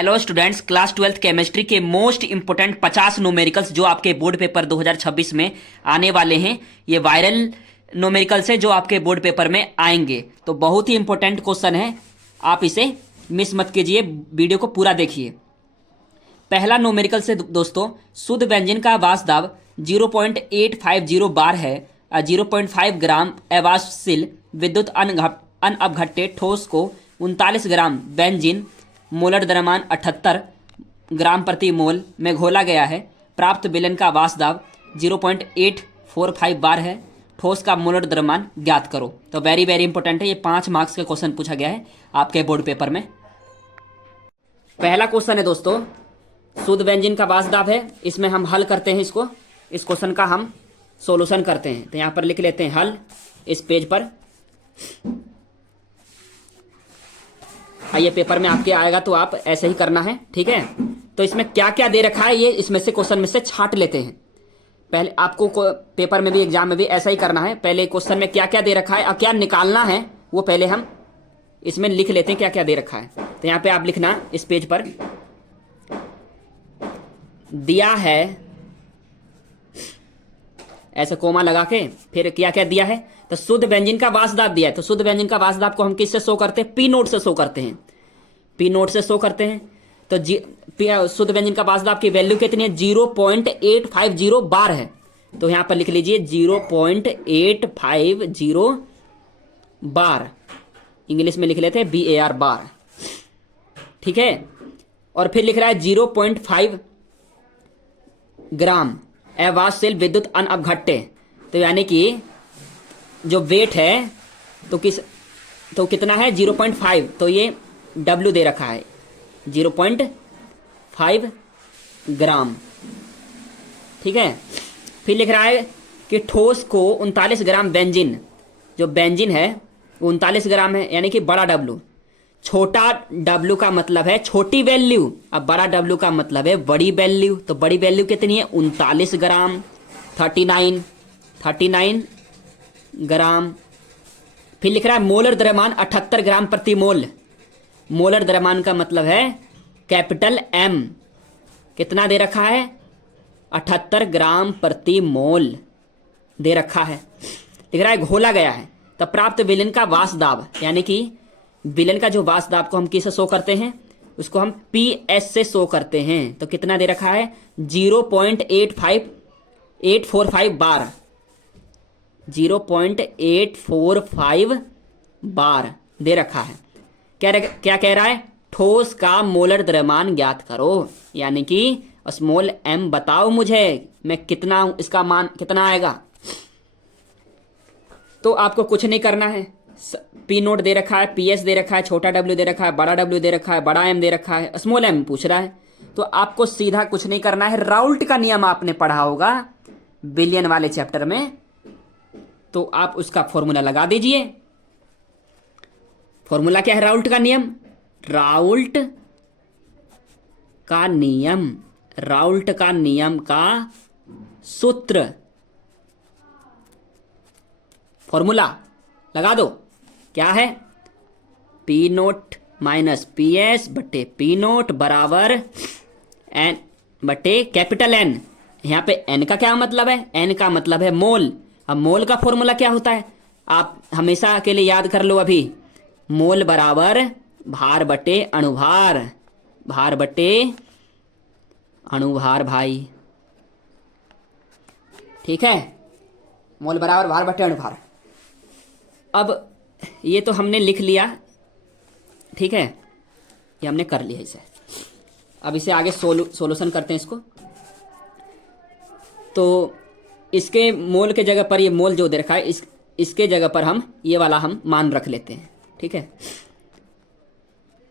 Hello students, class 12th chemistry के most important 50 numericals जो आपके बोर्ड पेपर 2026 में आने वाले हैं। ये वायरल न्यूमेरिकल्स है जो आपके बोर्ड पेपर में आएंगे। तो बहुत ही इंपॉर्टेंट क्वेश्चन है, आप इसे मिस मत कीजिए, वीडियो को पूरा देखिए। पहला न्यूमेरिकल से दोस्तों, शुद्ध व्यंजन का वाष्प दाब 0.850 बार है। 0.5 ग्राम एवासिल विद्युत अनअपघट्य ठोस को 39 ग्राम बेंजीन मोलर द्रव्यमान 78 ग्राम प्रति मोल में घोला गया है। प्राप्त विलयन का वाष्प दाब 0.845 बार है। ठोस का मोलर द्रव्यमान ज्ञात करो। तो वेरी वेरी इंपॉर्टेंट है, ये 5 मार्क्स का क्वेश्चन पूछा गया है आपके बोर्ड पेपर में। पहला क्वेश्चन है दोस्तों, शुद्ध व्यंजन का वाष्प दाब है। इसमें हम हल करते हैं इसको, इस क्वेश्चन का हम सॉल्यूशन करते हैं। तो यहाँ पर लिख लेते हैं हल इस पेज पर। ये पेपर में आपके आएगा तो आप ऐसे ही करना है, ठीक है। तो इसमें क्या क्या दे रखा है, ये इसमें से क्वेश्चन में से छांट लेते हैं। पहले आपको पेपर में भी एग्जाम में भी ऐसा ही करना है। पहले क्वेश्चन में क्या क्या दे रखा है और क्या निकालना है वो पहले हम इसमें लिख लेते हैं क्या क्या दे रखा है। तो यहाँ पे आप लिखना इस पेज पर, दिया है ऐसे कोमा लगा के, फिर क्या क्या दिया है। तो शुद्ध व्यंजन का वाष्प दाब दिया है। तो शुद्ध व्यंजन का वाष्प दाब को हम किससे शो करते हैं, पी नोट से शो करते हैं। पी नोट से शो करते हैं। तो शुद्ध व्यंजन का वाष्प दाब की वैल्यू कितनी है, 0.850 बार है। तो यहां पर लिख लीजिए 0.850 बार, इंग्लिश में लिख लेते हैं BAR बार, ठीक है। और फिर लिख रहा है 0.5 ग्राम एवासिल विद्युत अनअपघट्य। तो यानी कि जो वेट है तो कितना है 0.5, तो ये W दे रखा है 0.5 ग्राम, ठीक है। फिर लिख रहा है कि ठोस को 39 ग्राम बेंजीन, जो बेंजीन है वो 39 ग्राम है, यानी कि बड़ा W। छोटा W का मतलब है छोटी वैल्यू, अब बड़ा W का मतलब है बड़ी वैल्यू। तो बड़ी वैल्यू कितनी है 39 ग्राम, 39 ग्राम। फिर लिख रहा है मोलर द्रव्यमान 78 ग्राम प्रति मोल। मोलर द्रव्यमान का मतलब है कैपिटल M, कितना दे रखा है 78 ग्राम प्रति मोल दे रखा है। लिख रहा है घोला गया है। तो प्राप्त विलयन का वाष्प दाब, यानी कि विलयन का जो वाष्प दाब को हम किससे शो करते हैं, उसको हम PS से शो करते हैं। तो कितना दे रखा है 0.845 बार, 0.845 बार दे रखा है। क्या कह रहा है, ठोस का मोलर द्रव्यमान ज्ञात करो, यानी कि स्मॉल m बताओ मुझे मैं कितना, इसका मान कितना आएगा। तो आपको कुछ नहीं करना है, P नोट दे रखा है, PS दे रखा है, छोटा W दे रखा है, बड़ा W दे रखा है, बड़ा M दे रखा है, स्मॉल m पूछ रहा है। तो आपको सीधा कुछ नहीं करना है। राउल्ट का नियम आपने पढ़ा होगा बिलियन वाले चैप्टर में, तो आप उसका फॉर्मूला लगा दीजिए। फॉर्मूला क्या है राउल्ट का नियम, राउल्ट का नियम, राउल्ट का नियम का सूत्र, फॉर्मूला लगा दो। क्या है, P नोट माइनस PS बटे P नोट बराबर N बटे कैपिटल N। यहां पे N का क्या मतलब है, N का मतलब है मोल। अब मोल का फॉर्मूला क्या होता है, आप हमेशा के लिए याद कर लो अभी, मोल बराबर भार बटे अणुभार, भार बटे अणुभार भाई, ठीक है। मोल बराबर भार बटे अणुभार। अब ये तो हमने लिख लिया, ठीक है, ये हमने कर लिया इसे। अब इसे आगे सॉल्यूशन करते हैं इसको। तो इसके मोल के जगह पर ये मोल जो दे रखा है, इसके जगह पर हम ये वाला हम मान रख लेते हैं, ठीक है।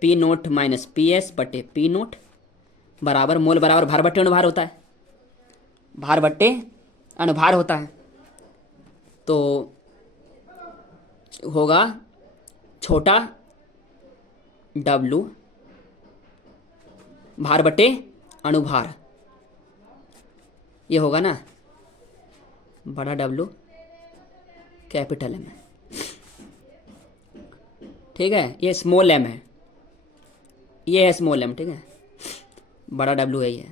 P नोट माइनस PS बटे P नोट बराबर मोल बराबर भार बटे अणुभार होता है, भार बटे अणुभार होता है। तो होगा छोटा W भार बटे अणुभार, ये होगा ना बड़ा W कैपिटल M, ठीक है। ये स्मॉल m है, ये है स्मॉल m, ठीक है। बड़ा डब्लू है ये।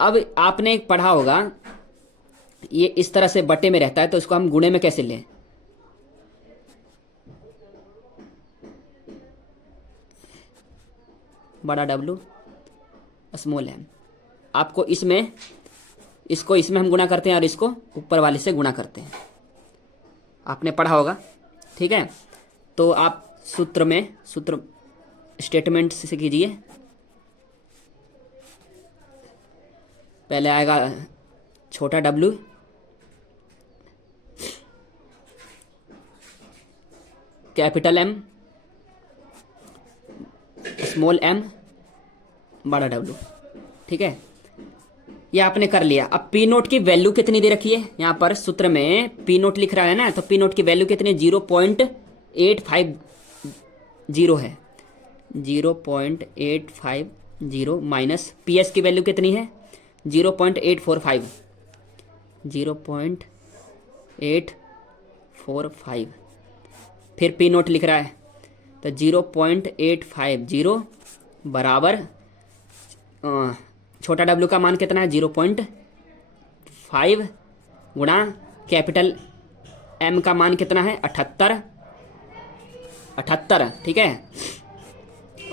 अब आपने पढ़ा होगा ये इस तरह से बटे में रहता है, तो इसको हम गुणे में कैसे लें? बड़ा डब्लू स्मॉल एम। आपको इसमें इसको इसमें हम गुणा करते हैं और इसको ऊपर वाले से गुणा करते हैं, आपने पढ़ा होगा। ठीक है, तो आप सूत्र स्टेटमेंट से कीजिए। पहले आएगा छोटा W capital M small M बड़ा डब्लू। ठीक है, ये आपने कर लिया। अब पी नोट की वैल्यू कितनी दे रखी है? यहाँ पर सूत्र में पी नोट लिख रहा है ना, तो पी नोट की वैल्यू कितनी? 0.850 है। 0.850 माइनस पी एस की वैल्यू कितनी है? 0.845। 0.845 फिर पी नोट लिख रहा है, तो 0.850 बराबर छोटा डब्ल्यू का मान कितना है? 0.5 गुणा कैपिटल एम का मान कितना है? 78। ठीक है,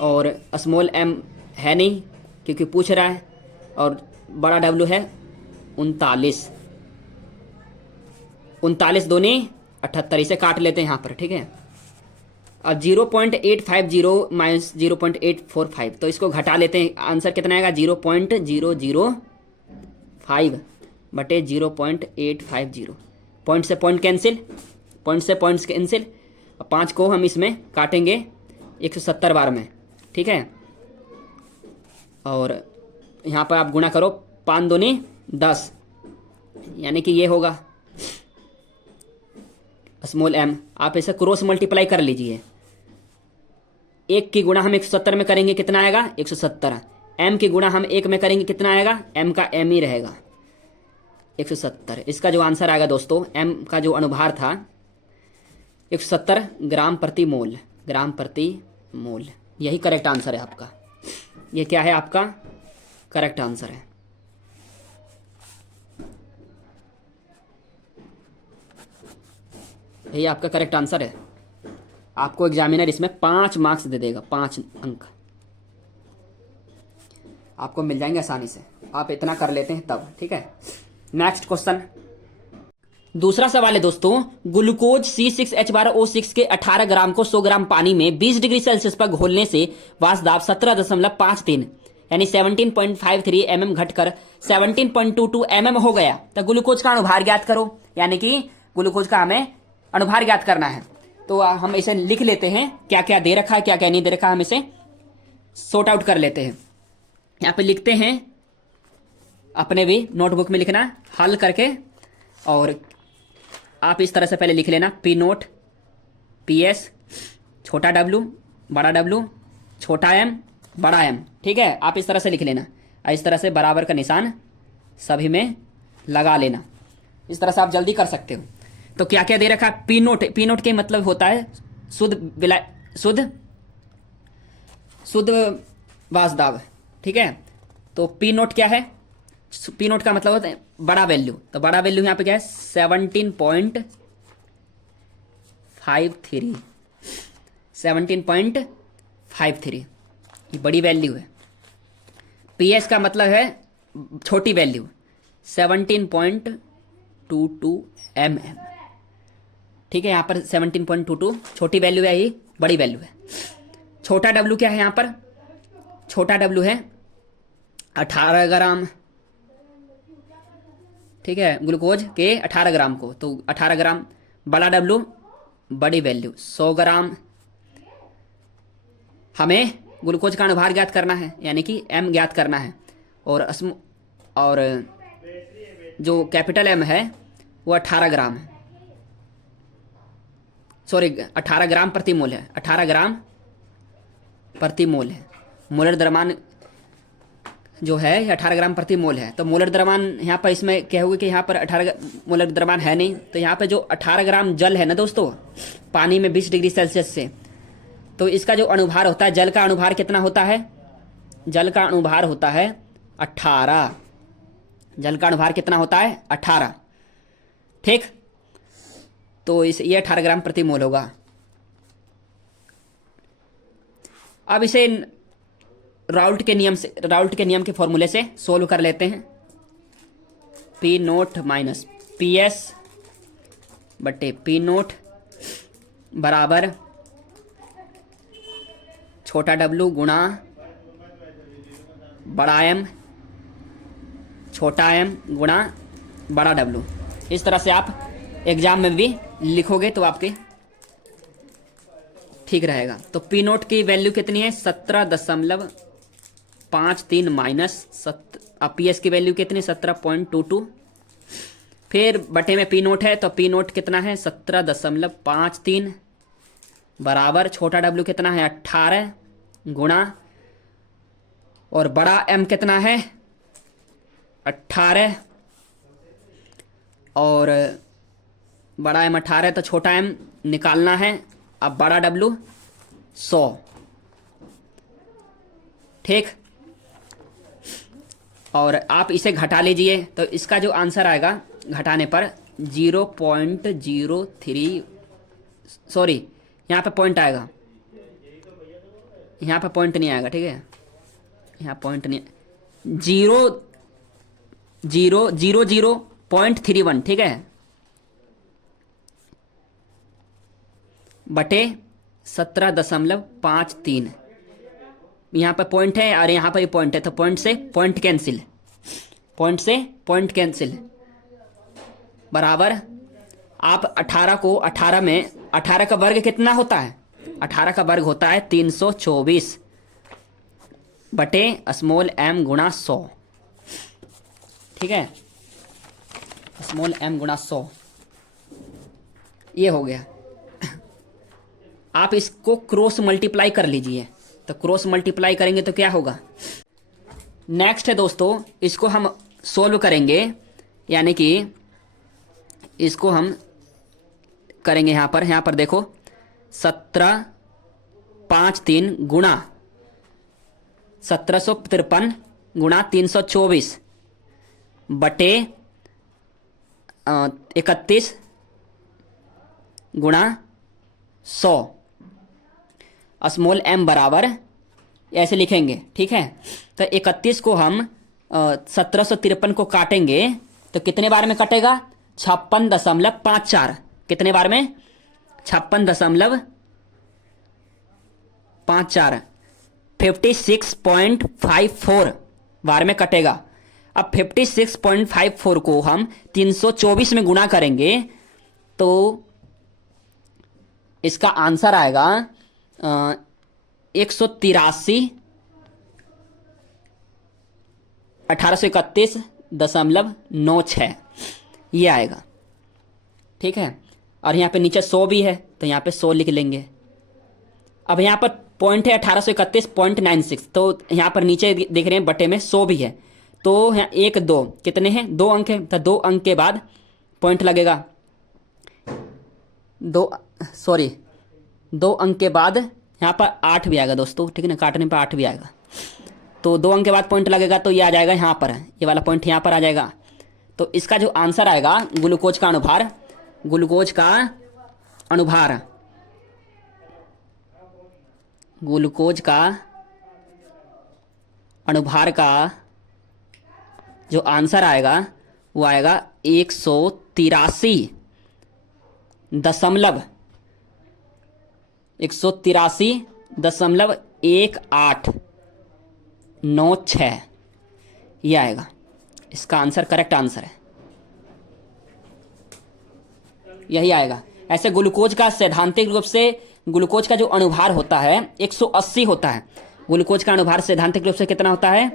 और स्मॉल एम है नहीं क्योंकि पूछ रहा है, और बड़ा डब्ल्यू है 39 दूनी 78, इसे काट लेते हैं यहाँ पर। ठीक है, अब 0.850 माइनस 0.845, तो इसको घटा लेते हैं, आंसर कितना आएगा? 0.005 बटे 0.850। पॉइंट से पॉइंट कैंसिल, पॉइंट से पॉइंट्स कैंसिल। 5 को हम इसमें काटेंगे 170 बार में। ठीक है, और यहाँ पर आप गुणा करो, 5 दूनी 10, यानी कि ये होगा स्मॉल एम। आप इसे क्रॉस मल्टीप्लाई कर लीजिए। 1 की गुणा हम 170 में करेंगे, कितना आएगा? 170। एम की गुणा हम 1 में करेंगे, कितना आएगा? एम का एम ही रहेगा 170। इसका जो आंसर आएगा दोस्तों, एम का जो अनुभार था 170 ग्राम प्रति मोल। ग्राम प्रति मोल, यही करेक्ट आंसर है आपका। ये क्या है? आपका करेक्ट आंसर है। यही आपका करेक्ट आंसर है। आपको एग्जामिनर इसमें 5 मार्क्स दे देगा, 5 अंक आपको मिल जाएंगे आसानी से, आप इतना कर लेते हैं तब। ठीक है, नेक्स्ट क्वेश्चन, दूसरा सवाल है दोस्तों, ग्लूकोज C6H12O6 के 18 ग्राम को 100 ग्राम पानी में 20 डिग्री सेल्सियस पर घोलने से वाष्प 17.53 यानी 17.53 mm घटकर 17.22 mm हो गया। तो ग्लूकोज का अनुभार ज्ञात करो, यानी कि ग्लूकोज का हमें अनुभार ज्ञात करना है। तो हम इसे लिख लेते हैं, क्या क्या दे रखा है, क्या क्या नहीं दे रखा है, हम इसे सॉर्ट आउट कर लेते हैं। यहाँ पे लिखते हैं, अपने भी नोटबुक में लिखना हल करके, और आप इस तरह से पहले लिख लेना, पी नोट पी एस छोटा डब्लू बड़ा डब्लू छोटा एम बड़ा एम। ठीक है, आप इस तरह से लिख लेना, इस तरह से बराबर का निशान सभी में लगा लेना। इस तरह से आप जल्दी कर सकते हो। तो क्या क्या दे रखा है? पी नोट, पी नोट के मतलब होता है शुद्ध वाष्प। ठीक है, तो पी नोट क्या है? पी नोट का मतलब होता है बड़ा वैल्यू। तो बड़ा वैल्यू यहाँ पे क्या है? 17.53 17.53, ये बड़ी वैल्यू है। पी एस का मतलब है छोटी वैल्यू, 17.22 mm। ठीक है, यहाँ पर 17.22 छोटी वैल्यू है, ये बड़ी वैल्यू है। छोटा डब्लू क्या है? यहाँ पर छोटा डब्लू है 18 ग्राम। ठीक है, ग्लूकोज के 18 ग्राम को, तो 18 ग्राम। बड़ा डब्लू बड़ी वैल्यू 100 ग्राम। हमें ग्लूकोज का अनुभार ज्ञात करना है, यानी कि एम ज्ञात करना है, और जो कैपिटल एम है वो 18 ग्राम है, सॉरी 18 ग्राम प्रति मोल है, 18 ग्राम प्रति मोल है। मोलर द्रव्यमान जो है 18 ग्राम प्रति मोल है। तो मोलर द्रव्यमान यहाँ पर इसमें क्या होगा कि यहाँ पर 18 मोलर द्रव्यमान है नहीं, तो यहाँ पे जो 18 ग्राम जल है ना दोस्तों, पानी में 20 डिग्री सेल्सियस से, तो इसका जो अनुभार होता है, जल का अनुभार कितना होता है? जल का अणुभार होता है 18। जल का अणुभार कितना होता है? 18। ठीक, तो ये 18 ग्राम प्रति मोल होगा। अब इसे राउल्ट के नियम के फॉर्मूले से सोल्व कर लेते हैं। P note minus P S बटे पी नोट बराबर छोटा डब्लू गुणा बड़ा एम छोटा एम गुणा बड़ा डब्लू। इस तरह से आप एग्जाम में भी लिखोगे तो आपके ठीक रहेगा। तो पी नोट की वैल्यू कितनी है? 17.53 माइनस पी एस की वैल्यू कितनी? 17.22। फिर बटे में पी नोट है तो पी नोट कितना है? 17.53 बराबर छोटा डब्लू कितना है? 18 गुणा और बड़ा एम कितना है? 18 और बड़ा एम 18 तो छोटा एम निकालना है। अब बड़ा डब्लू 100। ठीक, और आप इसे घटा लीजिए तो इसका जो आंसर आएगा घटाने पर 0.03, सॉरी यहाँ पे पॉइंट आएगा, यहाँ पे पॉइंट नहीं आएगा। ठीक है, यहाँ पॉइंट नहीं, 0.31। ठीक है, बटे 17.53। यहाँ पर पॉइंट है और यहाँ पर भी पॉइंट है तो पॉइंट से पॉइंट कैंसिल बराबर आप 18 को 18 में 18 का वर्ग कितना होता है? 18 का वर्ग होता है 324 बटे स्मॉल एम गुणा 100। ठीक है, स्मॉल एम गुणा 100 ये हो गया। आप इसको क्रॉस मल्टीप्लाई कर लीजिए, तो क्रॉस मल्टीप्लाई करेंगे तो क्या होगा? नेक्स्ट है दोस्तों, इसको हम सोल्व करेंगे, यानी कि इसको हम करेंगे यहाँ पर देखो 17.53 गुणा 1753 गुणा 324 बटे 31 गुणा 100 स्मॉल एम बराबर ऐसे लिखेंगे। ठीक है, तो 31 को हम 1753 को काटेंगे तो कितने बार में कटेगा? 56.54। कितने बार में? 56.54, 56.54 बार में कटेगा। अब 56.54 को हम 324 में गुणा करेंगे तो इसका आंसर आएगा 183 1831.96 ये आएगा। ठीक है, और यहाँ पे नीचे 100 भी है तो यहाँ पे 100 लिख लेंगे। अब यहाँ पर पॉइंट है 1831.96, तो यहाँ पर नीचे देख रहे हैं बटे में 100 भी है, तो यहाँ 1 2 कितने हैं? 2 अंक है, तो 2 अंक के बाद पॉइंट लगेगा। 2 अंक के बाद यहाँ पर 8 भी आएगा दोस्तों। ठीक है ना, काटने पर 8 भी आएगा, तो 2 अंक के बाद पॉइंट लगेगा तो ये आ जाएगा यहाँ पर, ये वाला पॉइंट यहाँ पर आ जाएगा। तो इसका जो आंसर आएगा ग्लूकोज का अणुभार ग्लूकोज का अणुभार का जो आंसर आएगा वो आएगा 183.1896 ये आएगा। इसका आंसर करेक्ट आंसर है, यही आएगा। ऐसे ग्लूकोज का सैद्धांतिक रूप से ग्लूकोज का जो अणुभार होता है 180 होता है। ग्लूकोज का अणुभार सैद्धांतिक रूप से कितना होता है?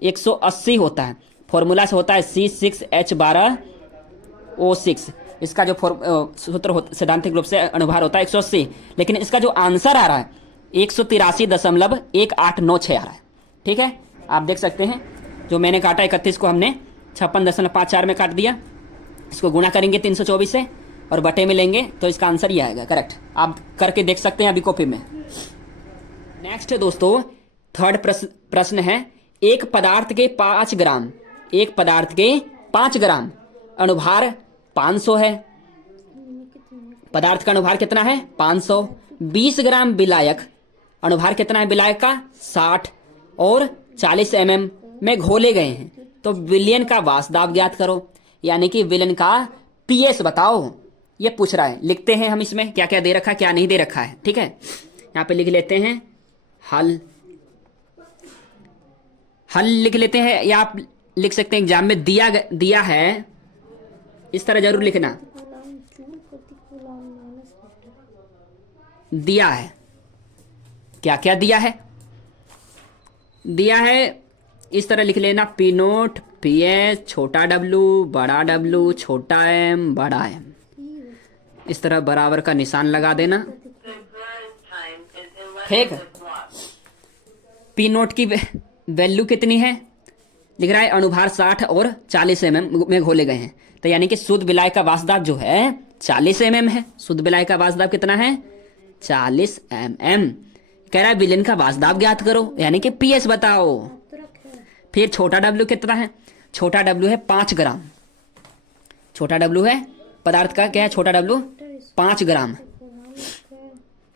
180 होता है। फॉर्मूला से होता है C6H12O6। इसका जो सूत्र सैद्धांतिक रूप से अणुभार होता है 180, लेकिन इसका जो आंसर आ रहा है 183.1896 आ रहा है। ठीक है, आप देख सकते हैं जो मैंने काटा 31 को हमने 56.54 में काट दिया। इसको गुणा करेंगे 324 से और बटे में लेंगे तो इसका आंसर ही आएगा करेक्ट। आप करके देख सकते हैं अभी कॉपी में। नेक्स्ट है दोस्तों थर्ड प्रश्न है, एक पदार्थ के 5 ग्राम अनुभार 500 है। पदार्थ का अनुभार कितना है? 500। 20 ग्राम विलायक, अनुभार कितना है विलायक का? 60 और 40 में घोले गए हैं। तो विलयन का वाष्पदाब ज्ञात करो, यानी कि विलयन का पीएस बताओ, ये पूछ रहा है। लिखते हैं हम इसमें क्या क्या दे रखा है, क्या नहीं दे रखा है। ठीक है, यहां पे लिख लेते हैं हल लिख लेते हैं, या आप लिख सकते हैं एग्जाम में दिया है, इस तरह जरूर लिखना। दिया है, क्या क्या दिया है? दिया है इस तरह लिख लेना, पी नोट पी एस छोटा डब्लू बड़ा डब्लू छोटा एम बड़ा एम, इस तरह बराबर का निशान लगा देना। ठीक है, पी नोट की वैल्यू कितनी है? लिख रहा है अनुभार 60 और 40 में घोले गए हैं। तो यानी कि शुद्ध विलायक का वाष्पदाब जो है 40 है। शुद्ध विलायक का वाष्पदाब कितना है? 40 कह रहा है विलयन का वाष्पदाब ज्ञात करो, यानी कि पीएस बताओ। फिर छोटा डब्ल्यू कितना है? छोटा डब्ल्यू है 5 ग्राम। छोटा डब्ल्यू है पदार्थ का क्या है? छोटा डब्ल्यू 5 ग्राम।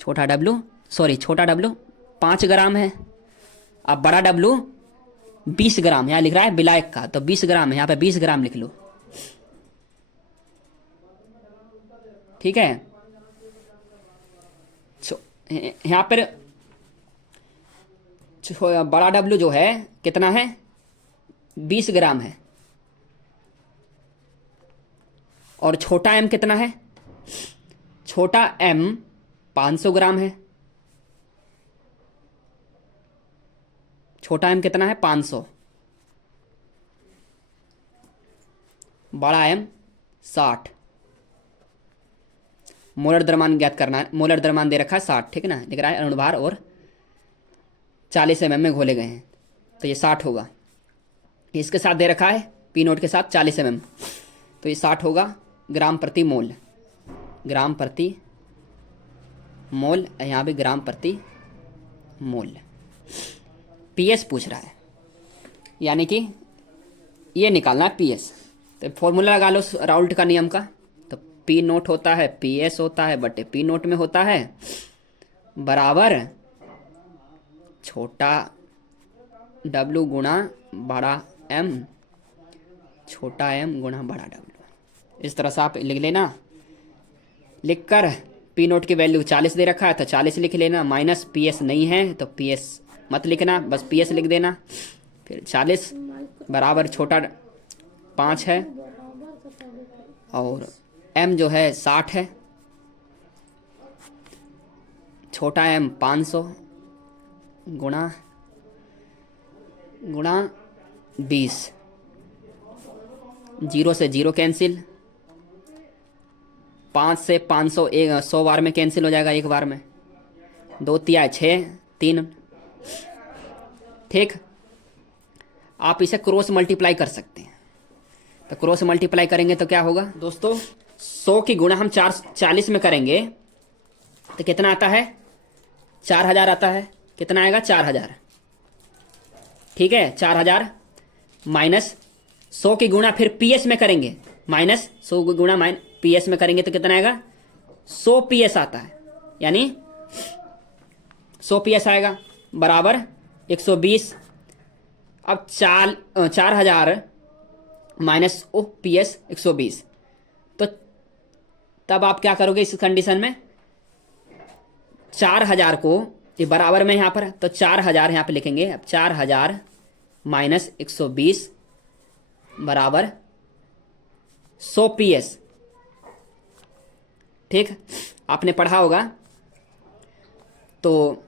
छोटा डब्ल्यू 5 ग्राम है। अब बड़ा डब्ल्यू 20 ग्राम, यहां लिख रहा है विलायक का, तो 20 ग्राम है, यहां पे 20 ग्राम लिख लो। ठीक है, यहां पर बड़ा डब्ल्यू जो है कितना है? 20 ग्राम है। और छोटा एम कितना है? छोटा एम 500 ग्राम है। छोटा एम कितना है? 500। बड़ा एम 60। मोलर द्रव्यमान ज्ञात करना है। मोलर द्रव्यमान दे रखा है 60, ठीक है ना, लिख रहा है अनुभार और 40 में घोले गए हैं, तो ये 60 होगा। इसके साथ दे रखा है पी नोट के साथ 40 तो ये 60 होगा ग्राम प्रति मोल। ग्राम प्रति मोल, यहाँ भी ग्राम प्रति मोल। पीएस पूछ रहा है, यानी कि ये निकालना है पीएस। तो फॉर्मूला लगा लो राउल्ट का नियम का। तो पी नोट होता है पीएस होता है बटे पी नोट में होता है बराबर छोटा डब्लू गुणा बड़ा एम, छोटा एम गुणा बड़ा डब्लू। इस तरह से आप लिख लेना। लिखकर पी नोट की वैल्यू 40 दे रखा है तो 40 लिख लेना, माइनस पीएस नहीं है तो पीएस मत लिखना, बस पीएस लिख देना। फिर 40 बराबर छोटा 5 है और एम जो है 60 है। छोटा एम 500 गुणा 20। 0 से 0 कैंसिल, 5 से 500 100 बार में कैंसिल हो जाएगा, एक बार में। 2 तिया 6 3। ठीक, आप इसे क्रॉस मल्टीप्लाई कर सकते हैं। तो क्रॉस मल्टीप्लाई करेंगे तो क्या होगा दोस्तों? 100 की गुणा हम 40 में करेंगे तो कितना आता है? 4000 आता है। कितना आएगा? 4000। ठीक है, 4000 माइनस 100 की गुणा फिर पीएस में करेंगे, माइनस 100 की गुणा पीएस में करेंगे तो कितना आएगा? 100 पीएस आता है, यानी 100 पीएस आएगा बराबर 120। अब 4000 माइनस पीएस 120, तो तब आप क्या करोगे इस कंडीशन में? 4000 को ये बराबर में यहां पर, तो 4000 यहां पे लिखेंगे। अब 4000 माइनस 120 बराबर 100 पीएस। ठीक, आपने पढ़ा होगा। तो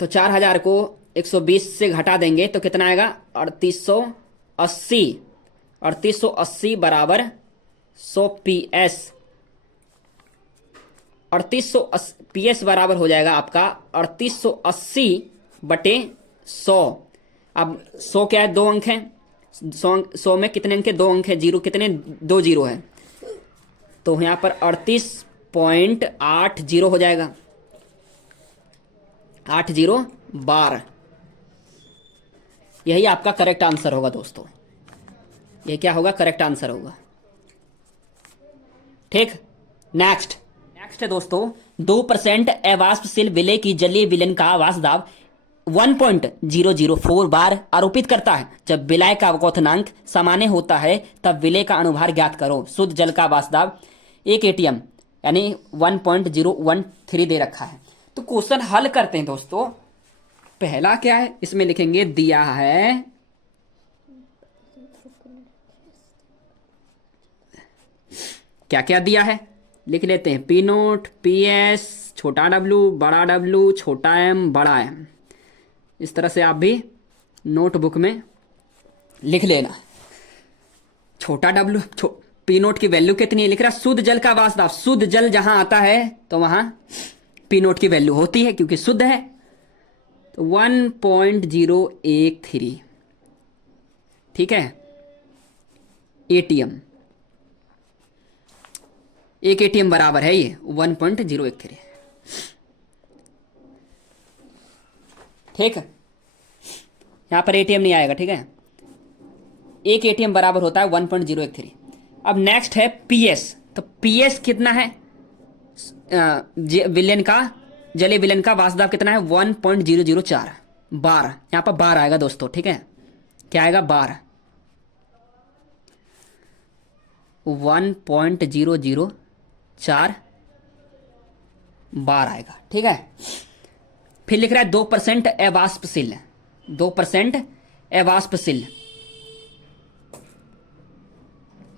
4000 को 120 से घटा देंगे तो कितना आएगा? 3880। 3880 बराबर 100 पीएस। 3880 पीएस बराबर हो जाएगा आपका 3880 बटे 100। अब 100 क्या है? 2 अंक है। 100 में कितने अंक है? 2 अंक है। जीरो कितने? 2 जीरो है, तो यहां पर 38.80 हो जाएगा। 80 12। यही आपका करेक्ट आंसर होगा दोस्तों। ये क्या होगा? करेक्ट आंसर होगा। ठीक। नेक्स्ट है दोस्तों, 2% अवाष्पशील विलेय की जलीय विलयन का वाष्प दाब 1.004 बार आरोपित करता है। जब विलय का अवक्वथनांक सामान्य होता है तब विलय का अनुभार ज्ञात करो। शुद्ध जल का वाष्प दाब 1 एटीएम यानी 1.013 दे रखा है। तो क्वेश्चन हल करते हैं दोस्तों। पहला क्या है इसमें लिखेंगे, दिया है क्या क्या दिया है लिख लेते हैं। पी नोट, पी एस, छोटा डब्लू, बड़ा डब्लू, छोटा एम, बड़ा एम। इस तरह से आप भी नोटबुक में लिख लेना। छोटा डब्लू, पी नोट की वैल्यू कितनी है लिख रहा है, शुद्ध जल का वाष्प दाब। शुद्ध जल जहां आता है तो वहां पी नोट की वैल्यू होती है क्योंकि शुद्ध है। तो 1.013, ठीक है, एटीएम। 1 एटीएम बराबर है ये 1.013। ठीक है, यहां पर एटीएम नहीं आएगा। ठीक है, 1 एटीएम बराबर होता है 1.013। अब नेक्स्ट है पीएस। तो पीएस कितना है? विलयन का, जलीय विलयन का वाष्प दाब कितना है? 1.004 बार। यहां पर बार आएगा दोस्तों। ठीक है, क्या आएगा? बार। 1.004 बार आएगा। ठीक है, फिर लिख रहा है 2% अवाष्पशील। 2% अवाष्पशील।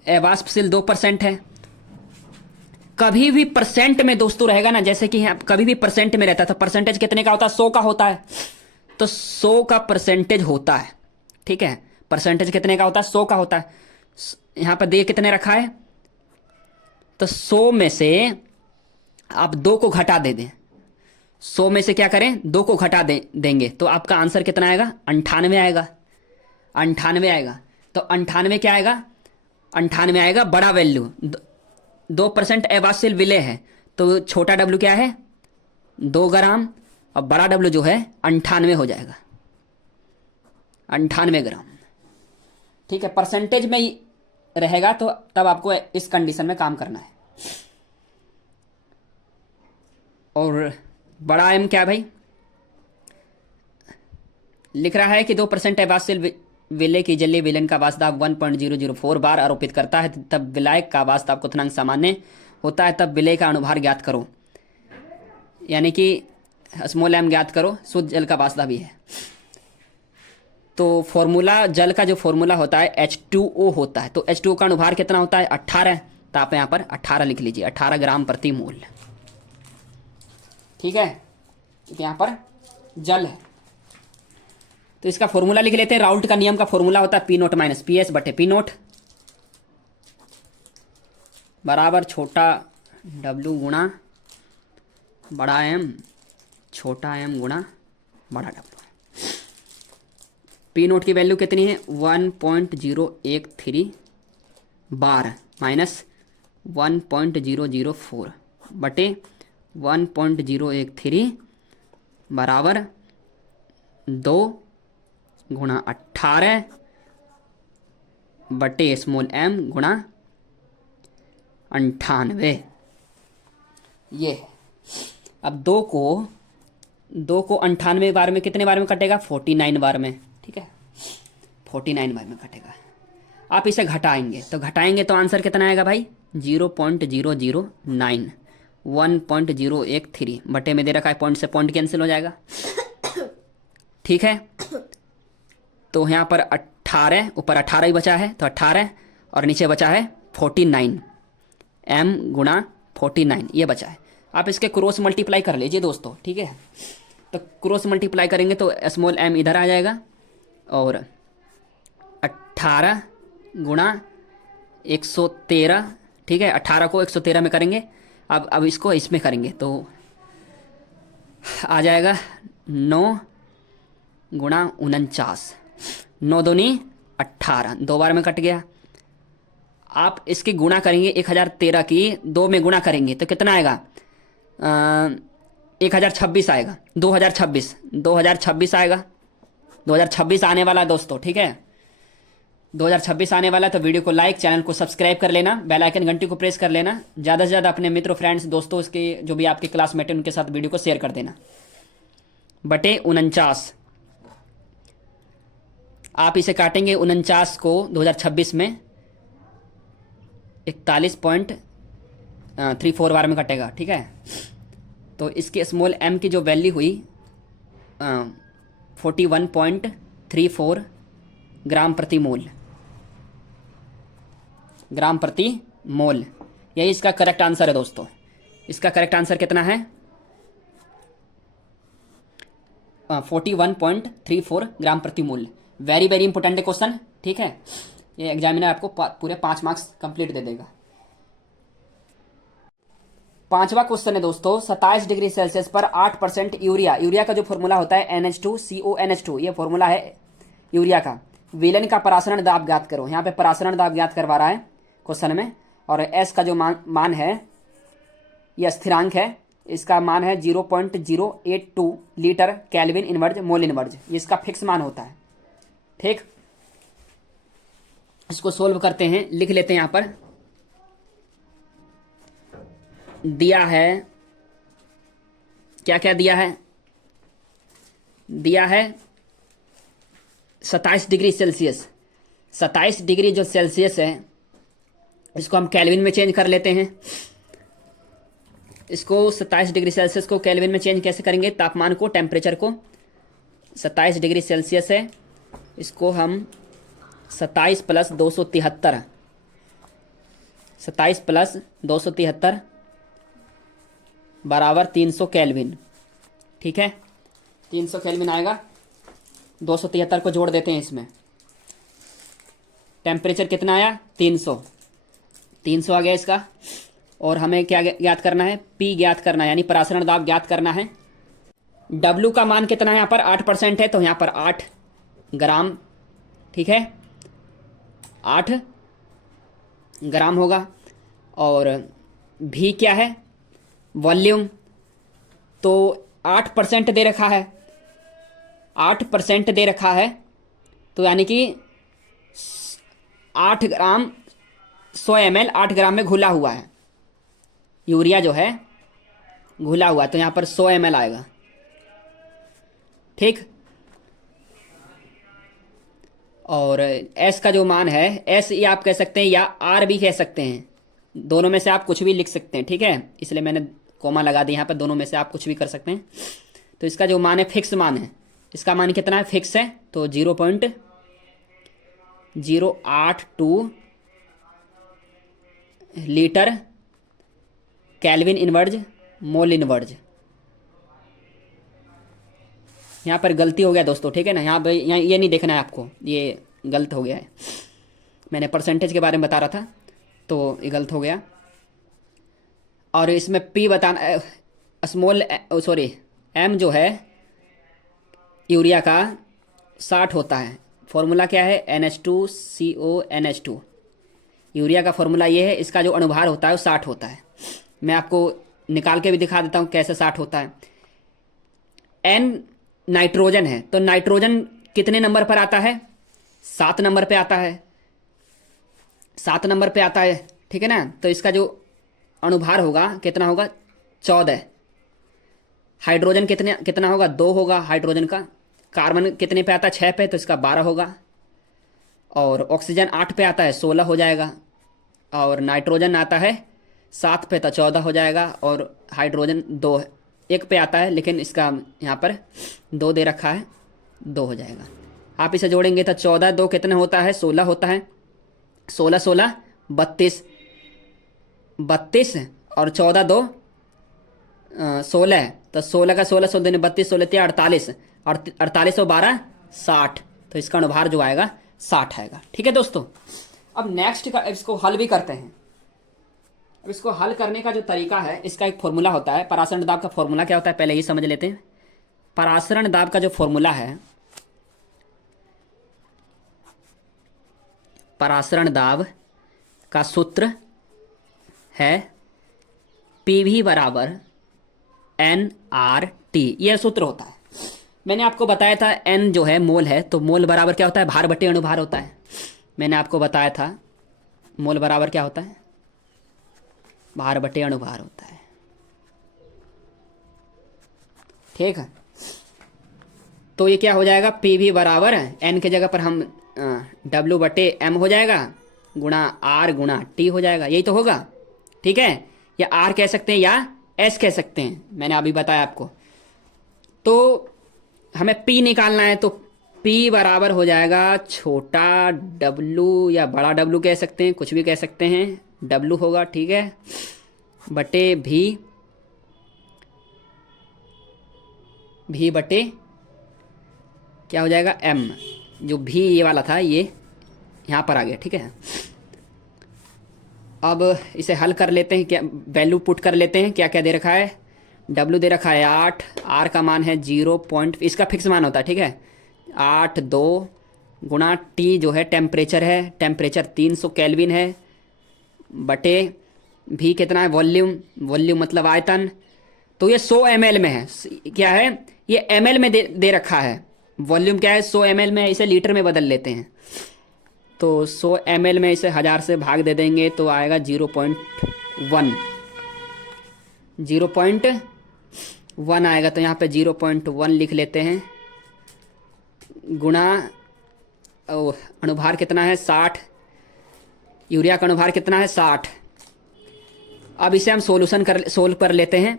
अवाष्पशील 2% है। कभी भी परसेंट में दोस्तों रहेगा ना, जैसे कि यहाँ कभी भी परसेंट में रहता है तो परसेंटेज कितने का होता है? 100 का होता है। तो 100 का परसेंटेज होता है। ठीक है, परसेंटेज कितने का होता है? 100 का होता है। यहां पर दे कितने रखा है? तो 100 में से आप 2 को घटा दे दें। 100 में से क्या करें? 2 को घटा देंगे तो आपका आंसर कितना आएगा? 98 आएगा। 98 आएगा। तो 98 क्या आएगा? 98 आएगा बड़ा वैल्यू। 2% अवाष्पशील विलेय है तो छोटा डब्ल्यू क्या है? 2 ग्राम। और बड़ा डब्ल्यू जो है 98 हो जाएगा। 98 ग्राम। ठीक है, परसेंटेज में ही रहेगा तो तब आपको इस कंडीशन में काम करना है। और बड़ा एम क्या है भाई? लिख रहा है कि 2% अवाष्पशील विलय की जलीय विलयन का वाष्प दाब 1.004 बार आरोपित करता है। तब विलय का वाष्प दाब क्वथनांक सामान्य होता है तब विलय का अनुभार ज्ञात करो, यानी कि स्मॉल एम ज्ञात करो। शुद्ध जल का वाष्प दाब ही है। तो फॉर्मूला, जल का जो फॉर्मूला होता है H2O होता है। तो H2O का अनुभार कितना होता है? 18। तो आप यहाँ पर 18 लिख लीजिए, 18 ग्राम प्रति मोल। ठीक है, क्योंकि यहाँ पर जल है। तो इसका फॉर्मूला लिख लेते हैं। राउल्ट का नियम का फॉर्मूला होता है P note minus P S बटे पी नोट बराबर छोटा डब्ल्यू गुणा बड़ा एम, छोटा एम गुणा बड़ा डब्ल्यू। पी नोट की वैल्यू कितनी है? 1.013 बार माइनस 1.004 बटे 1.013 बराबर 2 गुणा 18 बटे स्मॉल एम गुणा 98। ये अब 2 को 98 बार में कितने बार में कटेगा? 49 बार में। ठीक है, 49 बार में कटेगा। आप इसे घटाएंगे तो आंसर कितना आएगा भाई? 0.009। 1.013 बटे में दे रखा है पॉइंट से पॉइंट कैंसिल हो जाएगा। ठीक है, तो यहाँ पर 18, ऊपर 18 ही बचा है तो 18 और नीचे बचा है 49 m गुणा 49 ये बचा है। आप इसके क्रॉस मल्टीप्लाई कर लीजिए दोस्तों। ठीक है, तो क्रॉस मल्टीप्लाई करेंगे तो स्मॉल m इधर आ जाएगा और 18 गुणा 113। ठीक है, 18 को 113 में करेंगे। अब इसको इसमें करेंगे तो आ जाएगा 9 गुणा 49। 9 दूनी 18, 2 बार में कट गया। आप इसकी गुणा करेंगे 1013 की 2 में गुणा करेंगे तो कितना आएगा? 1026 आएगा। 2026 आएगा। 2026 आने वाला है दोस्तों, ठीक है। 2026 आने वाला है, तो वीडियो को लाइक, चैनल को सब्सक्राइब कर लेना, बेल आइकन घंटी को प्रेस कर लेना, ज़्यादा से ज़्यादा अपने मित्र फ्रेंड्स दोस्तों उसके जो भी आपके क्लासमेट हैं उनके साथ वीडियो को शेयर कर देना। बटे 49, आप इसे काटेंगे 49 को 2026 में 41.34 बार में कटेगा, ठीक है। तो इसके स्मॉल m की जो वैल्यू हुई 41.34 ग्राम प्रति मोल, ग्राम प्रति मोल, यही इसका करेक्ट आंसर है दोस्तों। इसका करेक्ट आंसर कितना है? 41.34 ग्राम प्रति मोल। वेरी वेरी इंपॉर्टेंट क्वेश्चन, ठीक है। ये एग्जामिनर आपको पूरे 5 मार्क्स कंप्लीट दे देगा। 5वां क्वेश्चन है दोस्तों, 27 डिग्री सेल्सियस पर 8% यूरिया, यूरिया का जो फॉर्मूला होता है NH2CONH2, ये फॉर्मूला है यूरिया का। विलेन का परासरण दाब ज्ञात करो। यहाँ पे परासरण दाब ज्ञात करवा रहा है क्वेश्चन में, और एस का जो मान है यह स्थिरांक है, इसका मान है 0.082 लीटर केल्विन इनवर्ज मोल इनवर्ज, ये इसका फिक्स मान होता है, ठीक। इसको सोल्व करते हैं, लिख लेते हैं। यहां पर दिया है, क्या क्या दिया है? दिया है 27 डिग्री सेल्सियस। 27 डिग्री जो सेल्सियस है इसको हम केल्विन में चेंज कर लेते हैं। इसको 27 डिग्री सेल्सियस को केल्विन में चेंज कैसे करेंगे? तापमान को, टेम्परेचर को। 27 डिग्री सेल्सियस है, इसको हम 27 + 273, 27 + 273 बराबर 300 केल्विन, ठीक है। 300 केल्विन आएगा। 273 को जोड़ देते हैं इसमें। टेम्परेचर कितना आया? 300, 300 आ गया इसका। और हमें क्या ज्ञात करना है? P ज्ञात करना है, यानी परासरण दाब ज्ञात करना है। W का मान कितना है? यहाँ पर 8% है, तो यहाँ पर 8 ग्राम, ठीक है, 8 ग्राम होगा। और V क्या है? वॉल्यूम, तो 8% दे रखा है, 8% दे रखा है, तो यानी कि 8 ग्राम 100 ml 8 ग्राम में घुला हुआ है यूरिया, जो है घुला हुआ है, तो यहाँ पर 100 ml आएगा, ठीक। और S का जो मान है, S ये आप कह सकते हैं या R भी कह सकते हैं, दोनों में से आप कुछ भी लिख सकते हैं, ठीक है। इसलिए मैंने कोमा लगा दिया यहाँ पर, दोनों में से आप कुछ भी कर सकते हैं। तो इसका जो मान है फिक्स मान है, इसका मान कितना है? फिक्स है, तो 0.082 लीटर केल्विन इनवर्ज मोल इनवर्ज। यहाँ पर गलती हो गया दोस्तों, ठीक है ना। यहाँ ये नहीं देखना है आपको, ये गलत हो गया है। मैंने परसेंटेज के बारे में बता रहा था, तो ये गलत हो गया। और इसमें P बताना, स्मॉल सॉरी M जो है यूरिया का 60 होता है। फॉर्मूला क्या है? NH2CONH2। यूरिया का फॉर्मूला ये है, इसका जो अनुभार होता है वो 60 होता है। मैं आपको निकाल के भी दिखा देता हूँ कैसे 60 होता है। N नाइट्रोजन है, तो नाइट्रोजन कितने नंबर पर आता है? 7 नंबर पे आता है, 7 नंबर पे आता है, ठीक है ना। तो इसका जो अनुभार होगा कितना होगा? 14। हाइड्रोजन कितना होगा? 2 होगा हाइड्रोजन का। कार्बन कितने पे आता है? 6 पे, तो इसका 12 होगा। और ऑक्सीजन 8 पे आता है, 16 हो जाएगा। और नाइट्रोजन आता है 7 पे, तो 14 हो जाएगा। और हाइड्रोजन 1 पे आता है, लेकिन इसका यहाँ पर 2 दे रखा है, 2 हो जाएगा। आप इसे जोड़ेंगे तो 14 2 कितने होता है? 16 होता है। 16 16 32, 32 और 14 2 16, तो 16 का 16 16 32 16 48, और 48 और 12 60, तो इसका अनुभार जो आएगा 60 आएगा, ठीक है दोस्तों। अब नेक्स्ट का इसको हल भी करते हैं। अब इसको हल करने का जो तरीका है, इसका एक फॉर्मूला होता है। परासरण दाब का फॉर्मूला क्या होता है पहले ही समझ लेते हैं। परासरण दाब का जो फॉर्मूला है, परासरण दाब का सूत्र है PV = NRT, यह सूत्र होता है। मैंने आपको बताया था एन जो है मोल है, तो मोल बराबर क्या होता है, भार बटे अणुभार होता है। मैंने आपको बताया था मोल बराबर क्या होता है, भार बटे अणुभार होता है। ठीक है, तो ये क्या हो जाएगा, पी भी बराबर एन के जगह पर हम डब्ल्यू बटे एम हो जाएगा गुणा आर गुणा टी हो जाएगा, यही तो होगा। ठीक है, या आर कह सकते हैं या एस कह सकते हैं, मैंने अभी बताया आपको। तो हमें पी निकालना है, तो पी बराबर हो जाएगा छोटा डब्लू या बड़ा डब्लू कह सकते हैं, कुछ भी कह सकते हैं, डब्लू होगा। ठीक है, बटे भी बटे क्या हो जाएगा एम, जो भी ये वाला था ये यहाँ पर आ गया। ठीक है, अब इसे हल कर लेते हैं, क्या वैल्यू पुट कर लेते हैं, क्या क्या दे रखा है, डब्लू दे रखा है 8, आर का मान है 0 पॉइंट, इसका फिक्स मान होता है। ठीक है, 8 2 गुणा टी जो है टेम्परेचर है, टेम्परेचर 300 केल्विन है, बटे भी कितना है वॉल्यूम, वॉल्यूम मतलब आयतन, तो ये 100 ml में है। क्या है ये ml में दे रखा है, वॉल्यूम क्या है 100 ml में, इसे लीटर में बदल लेते हैं। तो 100 ml में इसे 1000 से भाग दे देंगे तो आएगा 0.1, 0.1 आएगा। तो यहाँ पे 0.1 लिख लेते हैं, गुणा अणुभार कितना है 60, यूरिया का अणुभार कितना है 60। अब इसे हम सोल्व कर लेते हैं।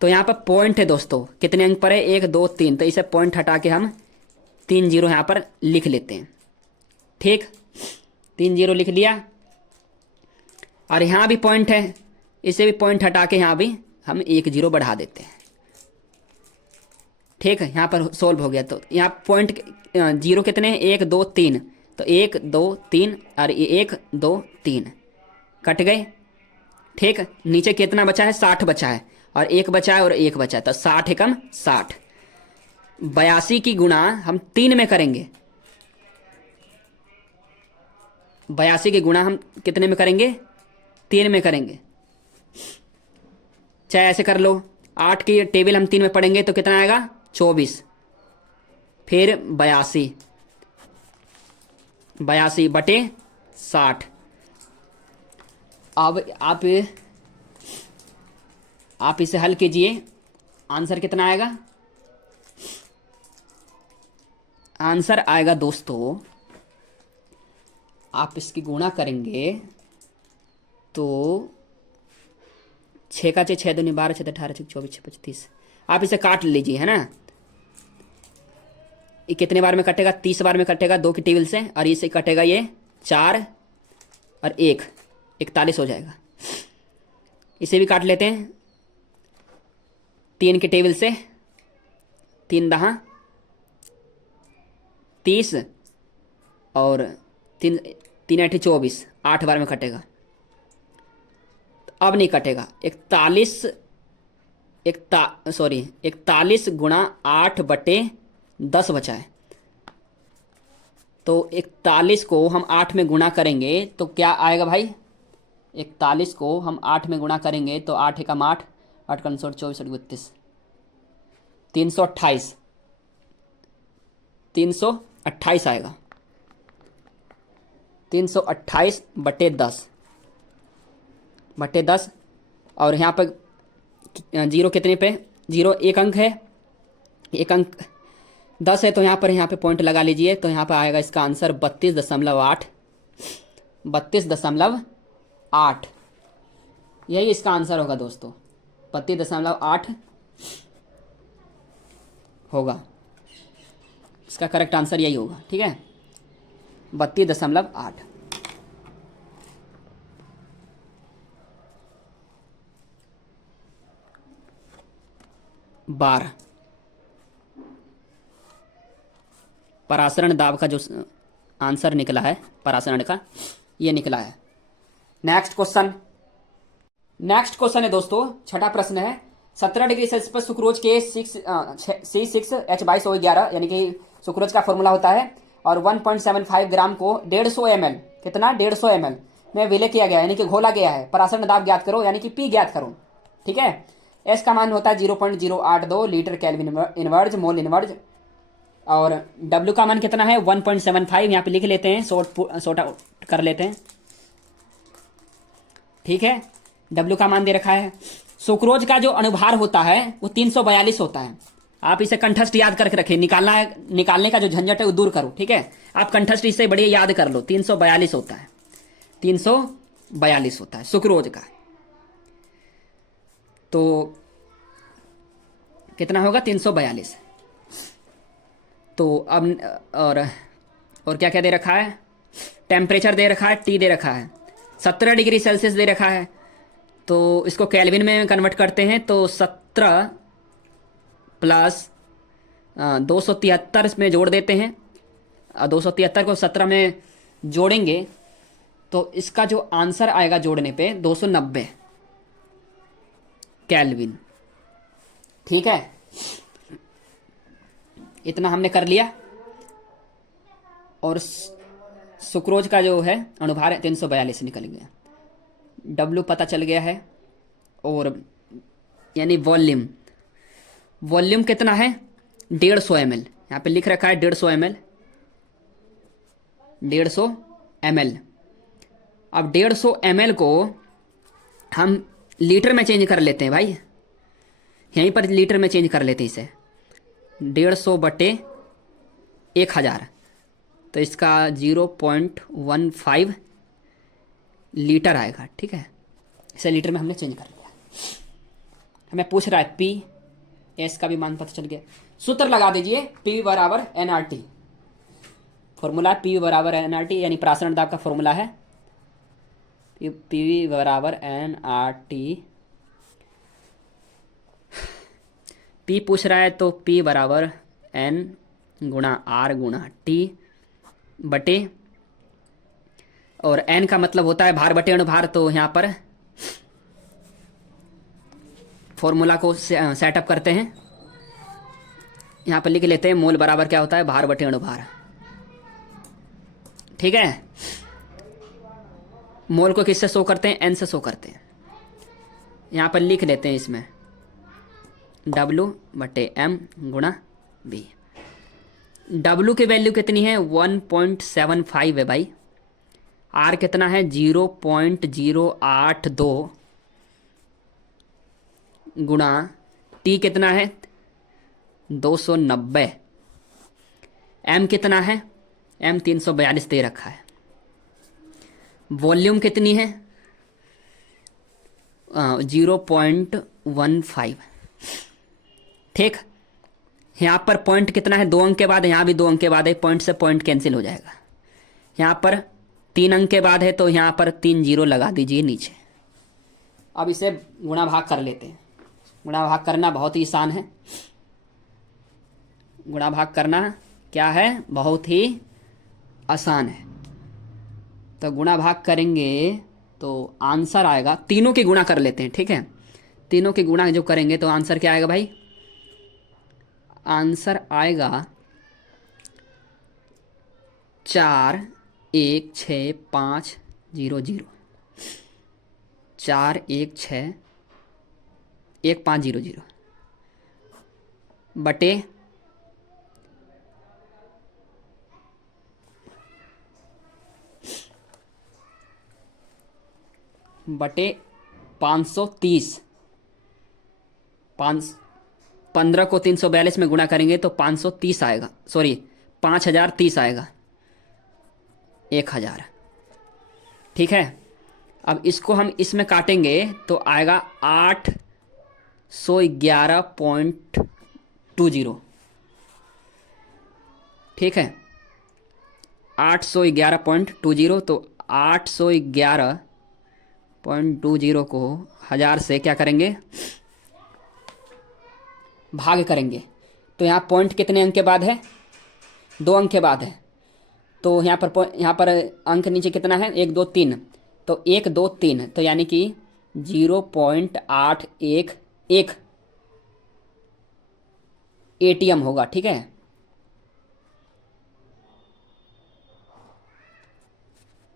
तो यहाँ पर पॉइंट है दोस्तों, कितने अंक पर है 1 2 3, तो इसे पॉइंट हटा के हम 3 0 यहाँ पर लिख लेते हैं। ठीक, 3 0 लिख लिया, और यहाँ भी पॉइंट है, इसे भी पॉइंट हटा के यहाँ भी हम 1 0 बढ़ा देते हैं। ठीक है, यहाँ पर सोल्व हो गया। तो यहाँ पॉइंट 0 कितने हैं 1 2 3, तो 1 2 3 और 1 2 3 कट गए। ठीक, नीचे कितना बचा है 60 बचा है, और 1 बचा है और 1 बचा है, तो 60 एकम 60। 82 की गुणा हम 3 में करेंगे, 82 की गुणा हम कितने में करेंगे 3 में करेंगे, चाहे ऐसे कर लो। 8 की टेबल हम 3 में पढ़ेंगे तो कितना आएगा 24, फिर 82 बटे 60। अब आप इसे हल कीजिए, आंसर कितना आएगा, आंसर आएगा दोस्तों, आप इसकी गुणा करेंगे तो 6 का 6 2 12 6 18 6 24 6 35, आप इसे काट लीजिए, है ना। ये कितने बार में कटेगा 30 बार में कटेगा 2 की टेबल से, और इसे कटेगा ये 4 और 1 41 हो जाएगा। इसे भी काट लेते हैं 3 की टेबल से, 3 दहा 30 और 3 3 8 24, 8 बार में कटेगा। अब नहीं कटेगा, 41 गुणा 8 बटे 10 बचा है, तो 41 को हम 8 में गुणा करेंगे तो क्या आएगा भाई, 41 को हम 8 में गुणा करेंगे तो 8 एकम 8, 8 का 24 32, 328 आएगा, 328 बटे 10, और यहाँ पर 0 कितने पे, 0 1 अंक है, 1 अंक 10 है, तो यहाँ पे पॉइंट लगा लीजिए। तो यहाँ पर आएगा इसका आंसर 32.8, 32.8, यही इसका आंसर होगा दोस्तों, 32.8 होगा, इसका करेक्ट आंसर यही होगा। ठीक है, 32.8। बार परासरण दाब का जो आंसर निकला है परासरण का, ये निकला है। नेक्स्ट क्वेश्चन है दोस्तों, छठा प्रश्न है, 17 डिग्री सेल्सियस पर सुक्रोज के C6H22O11 यानी कि सुक्रोज का फॉर्मूला होता है, और 1.75 ग्राम को 150 ml, कितना 150 ml में विलय किया गया यानी कि घोला गया है। परासरण दाब ज्ञात करो यानी कि P ज्ञात करो। ठीक है, S का मान होता है 0.082 लीटर केल्विन इनवर्ज मोल इनवर्ज और W का मान कितना है 1.75, यहाँ पे लिख लेते हैं, सॉर्ट आउट कर लेते हैं। ठीक है, W का मान दे रखा है। सुक्रोज का जो अनुभार होता है वो 342 होता है। आप इसे कंठस्थ याद करके रखें, निकालने का जो झंझट है वो दूर करो। ठीक है, आप कंठस्थ इससे बढ़िया याद कर लो, 342 होता है, 342 होता है सुक्रोज का। तो कितना होगा 342। तो अब और क्या क्या दे रखा है, टेम्परेचर दे रखा है, T दे रखा है, 17 डिग्री सेल्सियस दे रखा है। तो इसको केल्विन में कन्वर्ट करते हैं तो 17 प्लस 273 इसमें जोड़ देते हैं। 273 को 17 में जोड़ेंगे तो इसका जो आंसर आएगा जोड़ने पे 290 केल्विन। ठीक है, इतना हमने कर लिया। और सुक्रोज का जो है अनुभार है 342 निकल गया, W पता चल गया है। और यानी वॉल्यूम कितना है 150 ml, यहाँ पे लिख रखा है 150 ml, 150 ml। अब 150 ml को हम लीटर में चेंज कर लेते हैं भाई, यहीं पर लीटर में चेंज कर लेते हैं इसे, 150 बटे 1000, तो इसका 0.15 लीटर आएगा। ठीक है, इसे लीटर में हमने चेंज कर लिया। हमें पूछ रहा है PS का भी मान पता चल गया। सूत्र लगा दीजिए, P बराबर nRT, फॉर्मूला P बराबर nRT, यानी प्रासरण दाब का फॉर्मूला है P बराबर nRT। P पूछ रहा है तो P बराबर N गुणा R गुणा T बटे, और N का मतलब होता है भार बटे अणुभार। तो यहाँ पर फॉर्मूला को सेटअप करते हैं, यहाँ पर लिख लेते हैं मोल बराबर क्या होता है भार बटे अणुभार। ठीक है, मोल को किससे शो करते हैं, N से शो करते हैं। यहाँ पर लिख लेते हैं इसमें W बटे M गुणा B। W की वैल्यू कितनी है 1.75 है भाई, R कितना है 0.082 गुणा T कितना है 290, M कितना है, M 342 दे रखा है। वॉल्यूम कितनी है 0.15। ठीक, यहाँ पर पॉइंट कितना है 2 अंक के बाद, यहाँ भी 2 अंक के बाद है, पॉइंट से पॉइंट कैंसिल हो जाएगा। यहाँ पर 3 अंक के बाद है तो यहाँ पर 3 जीरो लगा दीजिए नीचे। अब इसे गुणा भाग कर लेते हैं। गुणा भाग करना बहुत ही आसान है, गुणा भाग करना क्या है बहुत ही आसान है। तो गुणा भाग करेंगे तो आंसर आएगा, तीनों की गुणा कर लेते हैं। ठीक है, तीनों की गुणा जो करेंगे तो आंसर क्या आएगा भाई, आंसर आएगा 4161500, 4161500 बटे 530। 15 को 342 में गुणा करेंगे तो 530 आएगा, सॉरी 5030 आएगा, 1000। ठीक है, अब इसको हम इसमें काटेंगे तो आएगा 811.20। ठीक है, 811.20, तो 811.20 को 1000 से क्या करेंगे भाग करेंगे। तो यहाँ पॉइंट कितने अंक के बाद है 2 अंक के बाद है, तो यहाँ पर अंक नीचे कितना है 1 2 3, तो 1 2 3, तो यानी कि 0.811 ATM होगा। ठीक है,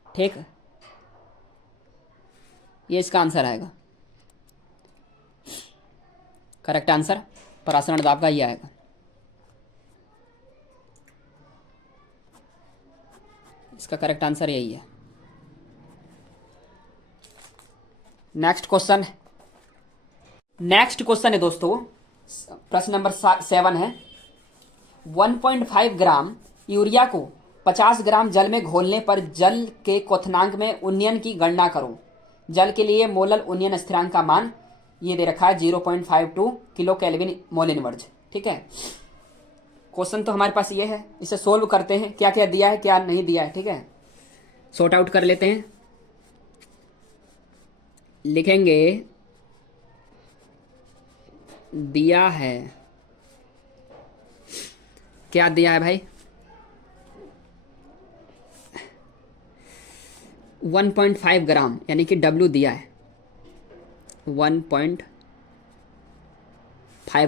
ठीक, ये इसका आंसर आएगा, करेक्ट आंसर परासरण दाब का ये आएगा। इसका करेक्ट आंसर यही है। नेक्स्ट क्वेश्चन है दोस्तों, प्रश्न नंबर 7 है। 1.5 ग्राम यूरिया को 50 ग्राम जल में घोलने पर जल के क्वथनांक में उन्नयन की गणना करो। जल के लिए मोलल उन्नयन स्थिरांक का मान ये दे रखा है 0.52 किलो केल्विन मोल इनवर्ज। ठीक है, क्वेश्चन तो हमारे पास ये है, इसे सोल्व करते हैं, क्या क्या दिया है क्या नहीं दिया है। ठीक है, सॉर्ट आउट कर लेते हैं। लिखेंगे दिया है, क्या दिया है भाई, 1.5 ग्राम यानी कि W दिया है 1.5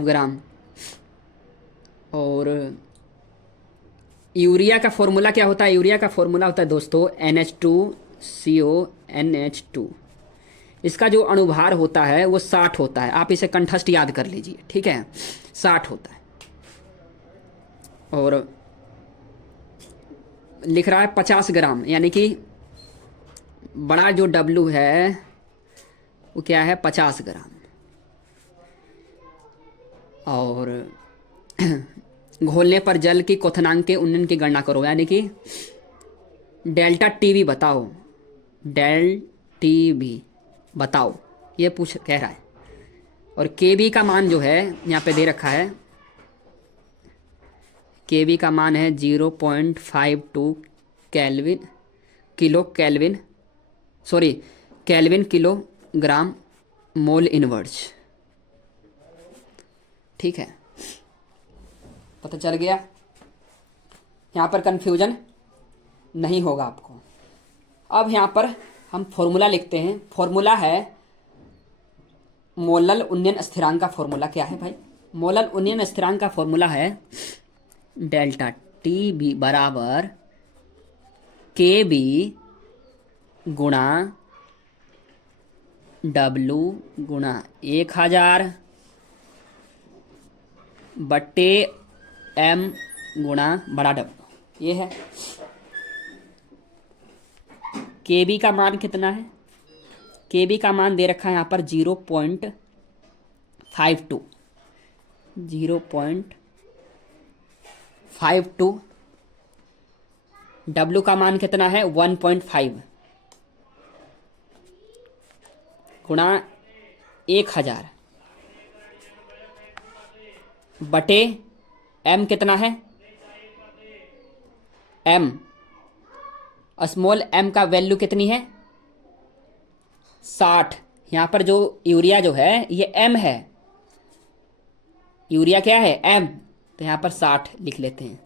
ग्राम। और यूरिया का फॉर्मूला क्या होता है? यूरिया का फॉर्मूला होता है दोस्तों NH2CO NH2। इसका जो अणुभार होता है वो 60 होता है, आप इसे कंठस्थ याद कर लीजिए। ठीक है, 60 होता है। और लिख रहा है 50 ग्राम, यानी कि बड़ा जो W है वो क्या है, 50 ग्राम। और घोलने पर जल की क्वथनांक के उन्नयन की गणना करो, यानी कि डेल्टा टीवी बताओ, टीवी बताओ, ये कह रहा है। और केबी का मान जो है यहाँ पे दे रखा है, केबी का मान है 0.52 केल्विन किलोग्राम मोल इनवर्ज। ठीक है, पता चल गया, यहाँ पर कंफ्यूजन नहीं होगा आपको। अब यहाँ पर हम फॉर्मूला लिखते हैं। फॉर्मूला है मोलल उन्नयन स्थिरांक का फॉर्मूला क्या है भाई? मोलल उन्नयन स्थिरांक का फॉर्मूला है डेल्टा टी बी बराबर के बी गुणा W गुणा 1000 बट्टे M गुणा बड़ा W, ये है। KB का मान कितना है? KB का मान दे रखा है यहाँ पर 0.52। W का मान कितना है? 1.5 गुणा 1000 बटे M कितना है? M स्मॉल m का वैल्यू कितनी है? 60। यहाँ पर जो यूरिया जो है ये m है, यूरिया क्या है? m, तो यहाँ पर 60 लिख लेते हैं।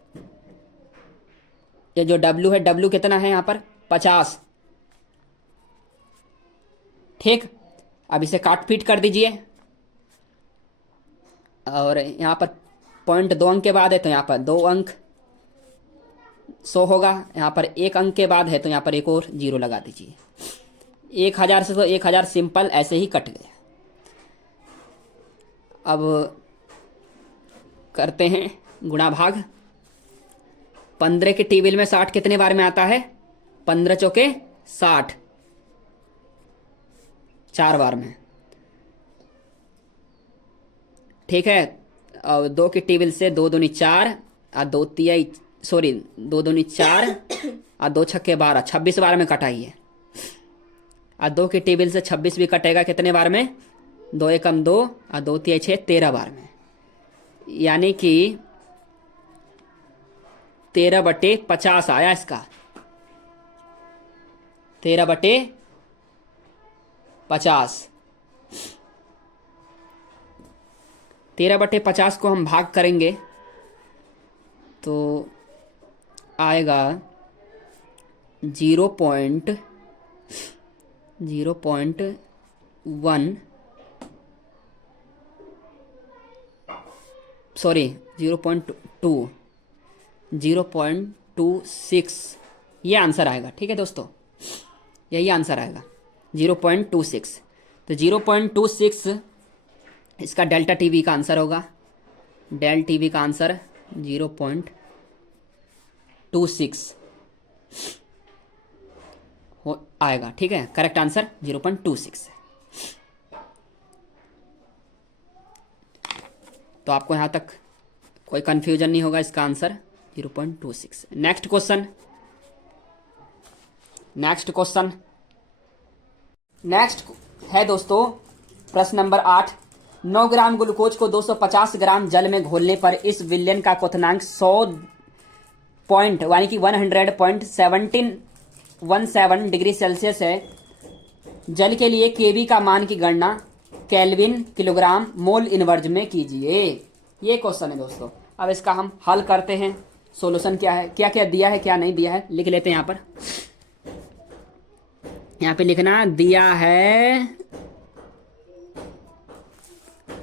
ये जो W है, W कितना है यहाँ पर? 50। ठीक, अब इसे काट पीट कर दीजिए। और यहाँ पर 0.2 अंक के बाद है तो यहाँ पर 2 अंक 100 होगा। यहाँ पर 1 अंक के बाद है तो यहाँ पर एक और 0 लगा दीजिए। 1000 से तो 1000 सिंपल ऐसे ही कट गया। अब करते हैं गुणा भाग। 15 के टेबल में 60 कितने बार में आता है? 15 चौके 60, 4 बार में। ठीक है, और 2 की टेबल से 2 दूनी 4 और 2 तिहाई 2 दूनी 4 और 2 छक्के 12, 26 बार में कटाई है। और 2 की टेबल से 26 भी कटेगा कितने बार में? 2 एकम 2 और 2 तिहाई 6, 13 बार में। यानी कि 13/50 आया इसका, 13/50। 13/50 को हम भाग करेंगे तो आएगा 0.1, सॉरी 0.2, 0.26, ये आंसर आएगा। ठीक है दोस्तों, यही आंसर आएगा 0.26। तो 0.26 इसका डेल्टा टीवी का आंसर होगा। डेल टीवी का आंसर 0.26। हो आएगा। ठीक है, करेक्ट आंसर 0.26 है। तो आपको यहाँ तक कोई कंफ्यूजन नहीं होगा, इसका आंसर 0.26। नेक्स्ट क्वेश्चन, नेक्स्ट है दोस्तों प्रश्न नंबर 8। 9 ग्राम ग्लूकोज को 250 ग्राम जल में घोलने पर इस विलयन का क्वथनांक 100 पॉइंट यानी कि 100.17 डिग्री सेल्सियस है। जल के लिए केवी का मान की गणना केल्विन किलोग्राम मोल इनवर्ज में कीजिए। ये क्वेश्चन है दोस्तों। अब इसका हम हल करते हैं। सॉल्यूशन क्या है, क्या क्या दिया है क्या नहीं दिया है, लिख लेते हैं। यहाँ पे लिखना दिया है,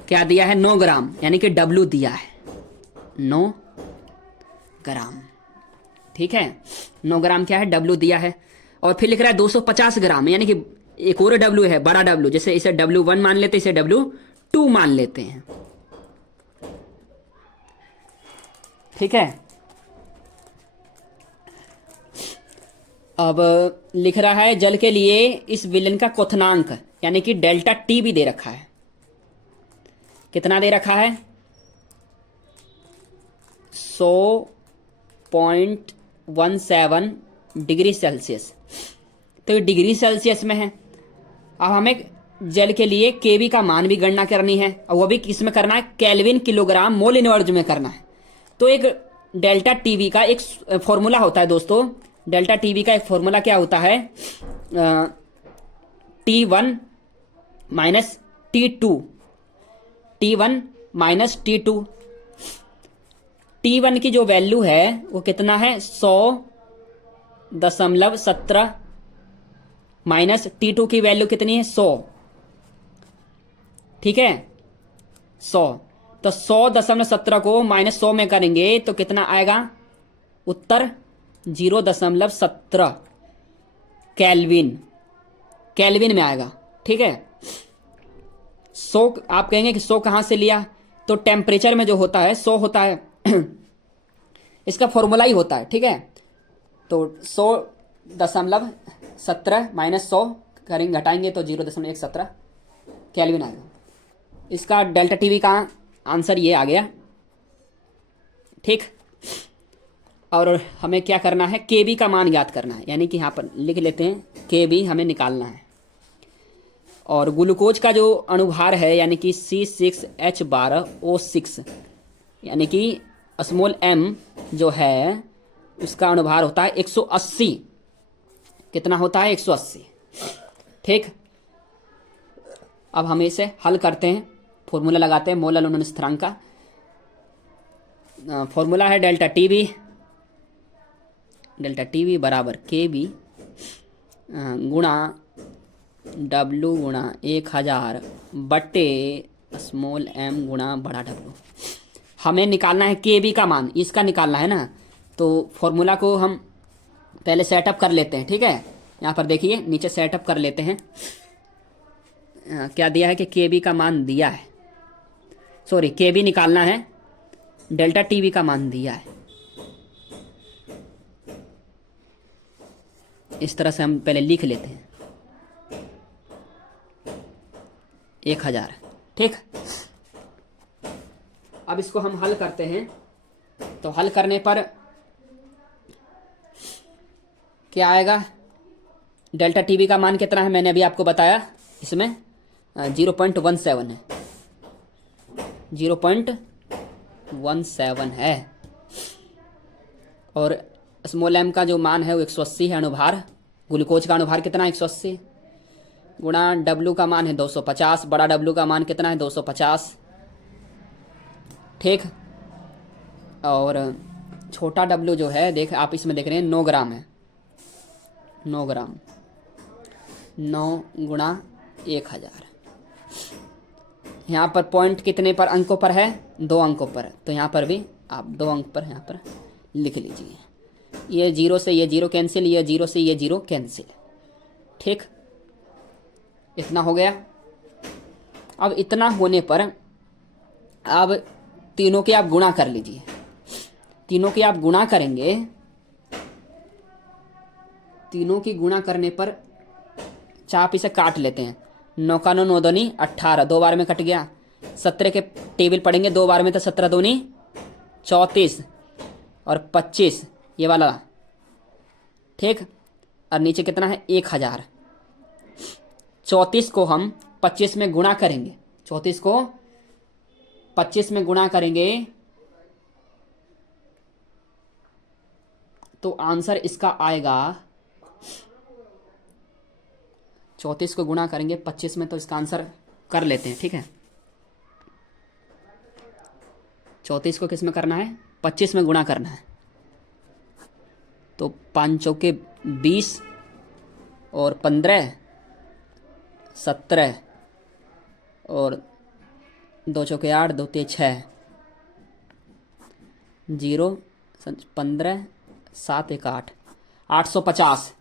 क्या दिया है, 9 ग्राम यानी कि W दिया है 9 ग्राम। ठीक है, 9 ग्राम क्या है, W दिया है। और फिर लिख रहा है 250 ग्राम यानी कि एक और W है, बड़ा W, जैसे इसे W1 मान लेते, इसे W2 मान लेते हैं। ठीक है, अब लिख रहा है जल के लिए इस विलयन का क्वथनांक यानी कि डेल्टा T भी दे रखा है। कितना दे रखा है, 100.17 डिग्री सेल्सियस। तो ये डिग्री सेल्सियस में है। अब हमें जल के लिए केवी का मान भी गणना करनी है, और वो भी किस में करना है, केल्विन किलोग्राम मोल इनवर्ज में करना है। तो एक डेल्टा टीवी का एक फॉर्मूला होता है दोस्तों। डेल्टा टीवी का एक फॉर्मूला क्या होता है, T1 minus T2, T1 minus T2। T1 की जो वैल्यू है वो कितना है, 100.17 माइनस T2 की वैल्यू कितनी है, 100। ठीक है, 100। तो 100.17 को माइनस 100 में करेंगे तो कितना आएगा, उत्तर 0.17 केल्विन में आएगा। ठीक है, 100 आप कहेंगे कि 100 कहाँ से लिया, तो टेम्परेचर में जो होता है 100 होता है इसका फॉर्मूला ही होता है। ठीक है, तो 100.17 माइनस 100 करेंगे, घटाएंगे तो 0.17 केल्विन आएगा। इसका डेल्टा टीवी का आंसर ये आ गया। ठीक, और हमें क्या करना है, केबी का मान ज्ञात करना है, यानी कि यहाँ पर लिख लेते हैं केबी हमें निकालना है। और ग्लूकोज का जो अणुभार है यानी कि C6H12O6 यानी कि स्मॉल m जो है उसका अणुभार होता है 180। कितना होता है, 180। ठीक, अब हम इसे हल करते हैं, फॉर्मूला लगाते हैं मोल अणु स्थिरांक का। फॉर्मूला है डेल्टा टीवी बराबर केबी गुणा W गुणा 1000 बट्टे स्मॉल m गुणा बड़ा W। हमें निकालना है केबी का मान, इसका निकालना है ना। तो फॉर्मूला को हम पहले सेटअप कर लेते हैं। ठीक है, यहाँ पर देखिए नीचे सेटअप कर लेते हैं। क्या दिया है कि केबी का मान दिया है, सॉरी केबी निकालना है, डेल्टा टीवी का मान दिया है। इस तरह से हम पहले लिख लेते हैं 1000। ठीक, अब इसको हम हल करते हैं। तो हल करने पर क्या आएगा, डेल्टा टीवी का मान कितना है मैंने अभी आपको बताया, इसमें 0.17 है, 0.17 है। और स्मॉल m का जो मान है वो 180 है अणुभार। ग्लूकोज का अणुभार कितना है, 180 गुणा W का मान है 250, बड़ा W का मान कितना है, 250। ठीक, और छोटा W जो है देख आप इसमें देख रहे हैं 9 ग्राम है, 9 ग्राम, 9 गुणा 1000। यहाँ पर पॉइंट कितने पर अंकों पर है, 2 अंकों पर, तो यहाँ पर भी आप 2 अंक पर यहाँ पर लिख लीजिए। ये 0 से ये 0 कैंसिल, ये 0 से ये 0 कैंसिल। ठीक, इतना हो गया। अब इतना होने पर अब तीनों के आप गुणा कर लीजिए। तीनों के आप गुणा करेंगे तीनों की गुणा करने पर चाप इसे काट लेते हैं। 9 का 9 9 दूनी 18, 2 बार में कट गया। 17 के टेबल पड़ेंगे 2 बार में तो 17 दूनी 34 और 25 ये वाला, ठीक। और नीचे कितना है 1000। 34 को हम 25 में गुणा करेंगे, 34 को 25 में गुणा करेंगे तो आंसर इसका आएगा, 34 को गुणा करेंगे 25 में तो इसका आंसर कर लेते हैं, ठीक है। 34 को किस में करना है, 25 में गुणा करना है। तो 5 चौके 20 और 15 17 और 2 चौके 8, 2 तेज 6, 0 15 7 1 8, 850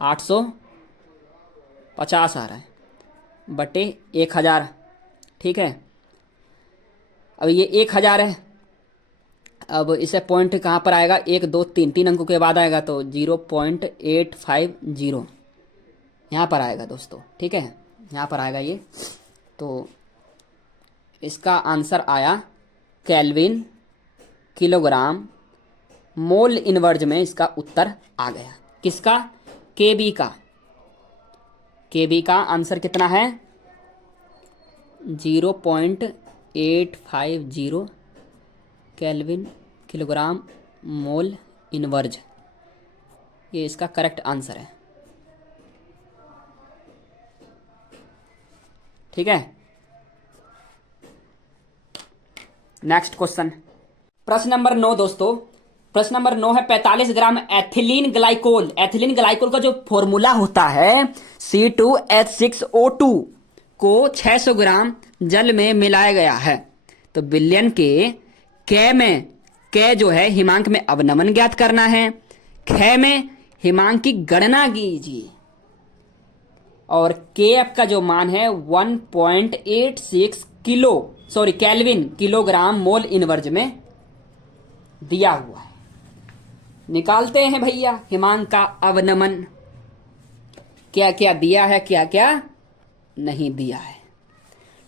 850 आ रहा है बटे 1000, ठीक है। अब ये 1000 है, अब इसे पॉइंट कहाँ पर आएगा, 1 2 3 3 अंकों के बाद आएगा तो 0.850 यहाँ पर आएगा दोस्तों, ठीक है, यहाँ पर आएगा ये। तो इसका आंसर आया केल्विन किलोग्राम मोल इनवर्ज में इसका उत्तर आ गया। किसका, केबी का। केबी का आंसर कितना है 0.850 केल्विन किलोग्राम मोल इनवर्ज, ये इसका करेक्ट आंसर है, ठीक है। नेक्स्ट क्वेश्चन, प्रश्न नंबर 9 दोस्तों। प्रश्न नंबर 9 है 45 ग्राम एथिलीन ग्लाइकोल। एथिलीन ग्लाइकोल का जो फॉर्मूला होता है C2H6O2 को 600 ग्राम जल में मिलाया गया है। तो विलयन के कै में, कै जो है हिमांक में अवनमन ज्ञात करना है, ख में हिमांक की गणना कीजिए और के एफ का जो मान है 1.86 केल्विन किलोग्राम मोल इनवर्ज में दिया हुआ है। निकालते हैं भैया हिमांक का अवनमन, क्या क्या दिया है क्या क्या नहीं दिया है।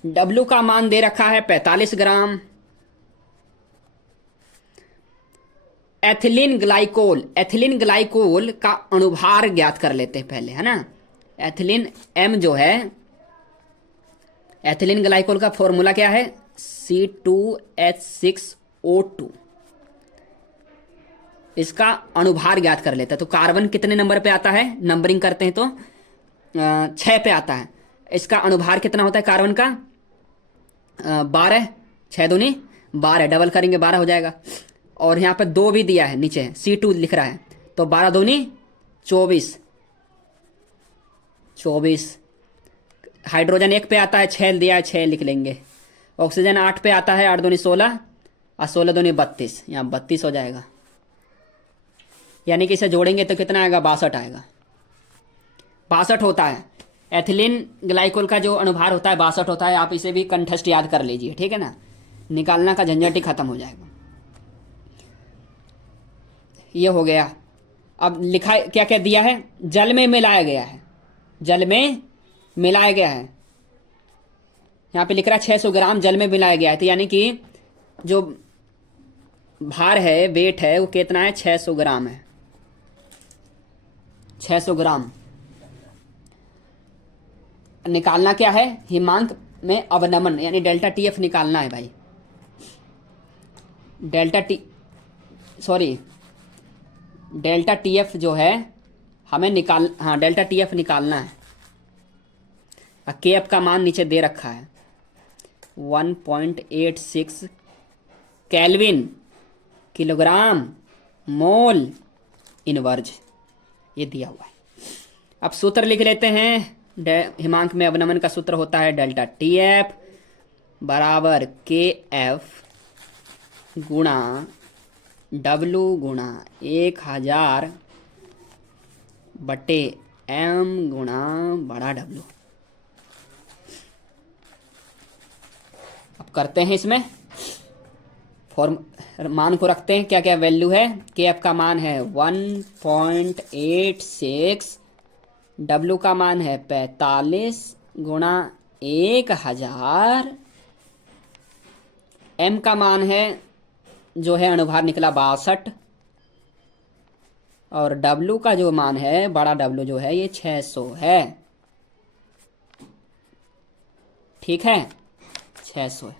W का मान दे रखा है 45 ग्राम। एथिलीन ग्लाइकोल, एथिलीन ग्लाइकोल का अणुभार ज्ञात कर लेते हैं पहले, है ना। एथिलीन M जो है, एथिलीन ग्लाइकोल का फॉर्मूला क्या है C2H6O2, इसका अणुभार ज्ञात कर लेता है। तो कार्बन कितने नंबर पे आता है, नंबरिंग करते हैं तो 6 पे आता है। इसका अणुभार कितना होता है कार्बन का 12, 6 दूनी 12, डबल करेंगे 12 हो जाएगा। और यहाँ पे 2 भी दिया है, नीचे C2 लिख रहा है तो 12 दूनी 24, हाइड्रोजन 1 पे आता है 6 दिया है 6 लिख लेंगे। ऑक्सीजन 8 पे आता है 8 दूनी 16 और 16 दूनी 32, यहाँ 32 हो जाएगा। यानी कि इसे जोड़ेंगे तो कितना आएगा 62 आएगा, 62 होता है। एथिलीन ग्लाइकोल का जो अणुभार होता है 62 होता है। आप इसे भी कंठस्थ याद कर लीजिए, ठीक है ना, निकालना का झंझट ही खत्म हो जाएगा। ये हो गया। अब लिखा क्या क्या दिया है, जल में मिलाया गया है, जल में मिलाया गया है। यहाँ पे लिख रहा है 600 ग्राम जल में मिलाया गया है, तो यानी कि जो भार है, वेट है, वो कितना है 600 ग्राम है, 600 ग्राम। निकालना क्या है, हिमांक में अवनमन यानी डेल्टा TF निकालना है भाई। डेल्टा TF जो है हमें डेल्टा TF निकालना है। KF का मान नीचे दे रखा है 1.86 केल्विन किलोग्राम मोल इनवर्ज, ये दिया हुआ है। अब सूत्र लिख लेते हैं। हिमांक में अवनमन का सूत्र होता है डेल्टा TF बराबर KF गुणा W गुणा 1000 बटे M गुणा बड़ा W। अब करते हैं इसमें फॉर्म मान को रखते हैं, क्या क्या वैल्यू है। के एफ का मान है 1.86, डब्ल्यू का मान है 45 गुणा 1000, एम का मान है जो है अनुभार निकला 62, और डब्ल्यू का जो मान है बड़ा डब्ल्यू जो है ये 600 है। ठीक है, 600 है।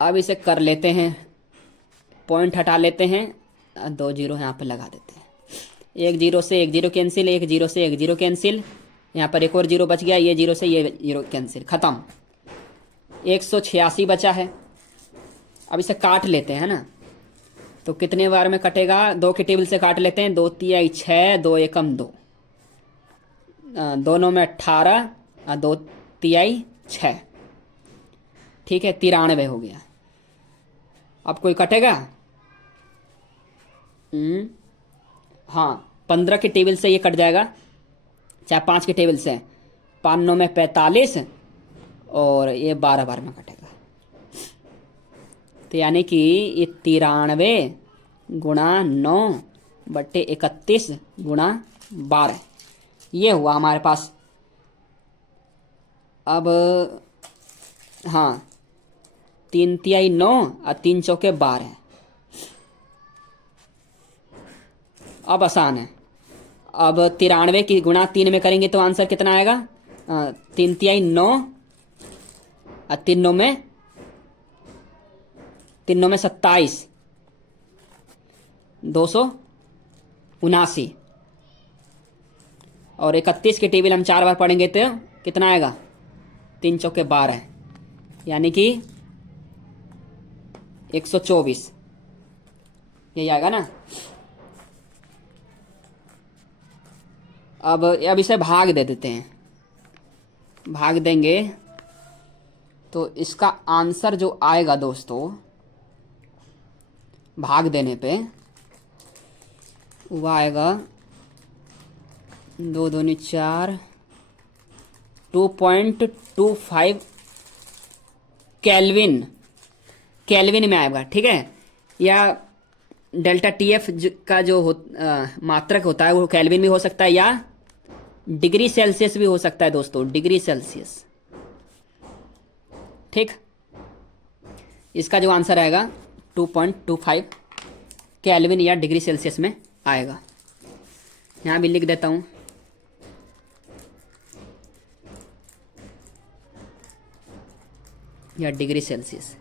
अब इसे कर लेते हैं, पॉइंट हटा लेते हैं, 2 जीरो यहाँ पे लगा देते हैं। 1 जीरो से 1 जीरो कैंसिल, 1 जीरो से 1 जीरो कैंसिल, यहाँ पर एक और जीरो बच गया, ये जीरो से ये जीरो कैंसिल, खत्म। 186 बचा है। अब इसे काट लेते हैं ना, तो कितने बार में कटेगा, 2 के टेबल से काट लेते हैं। 2 तिहाई 6, 2 एकम 2, दोनों में 18, 2 तिहाई 6। ठीक है, 93 हो गया। अब कोई कटेगा? हाँ, 15 के टेबल से ये कट जाएगा, चाहे 5 के टेबल से। 5 9 में 45, और ये 12 बार में कटेगा। तो यानी कि ये 93 गुणा 9/31 गुणा 12, ये हुआ हमारे पास। अब हाँ, 3 तिहाई 9 और 3 चौके 12। अब आसान है। अब 93 की गुणा 3 में करेंगे तो आंसर कितना आएगा? 3 तिहाई 9 और 3 9 में 27, 279। और 31 के टेबल हम 4 बार पढ़ेंगे तो कितना आएगा? 3 चौके 12, यानी कि 124, यही आएगा ना। अब इसे भाग दे देते हैं, भाग देंगे तो इसका आंसर जो आएगा दोस्तों, भाग देने पे वो आएगा 2 दूनी 4, 2.25 केल्विन में आएगा। ठीक है, या डेल्टा टी एफ का जो मात्रक होता है वो केल्विन भी हो सकता है, या डिग्री सेल्सियस भी हो सकता है दोस्तों, डिग्री सेल्सियस। ठीक, इसका जो आंसर आएगा 2.25 केल्विन या डिग्री सेल्सियस में आएगा। यहाँ भी लिख देता हूँ, या डिग्री सेल्सियस।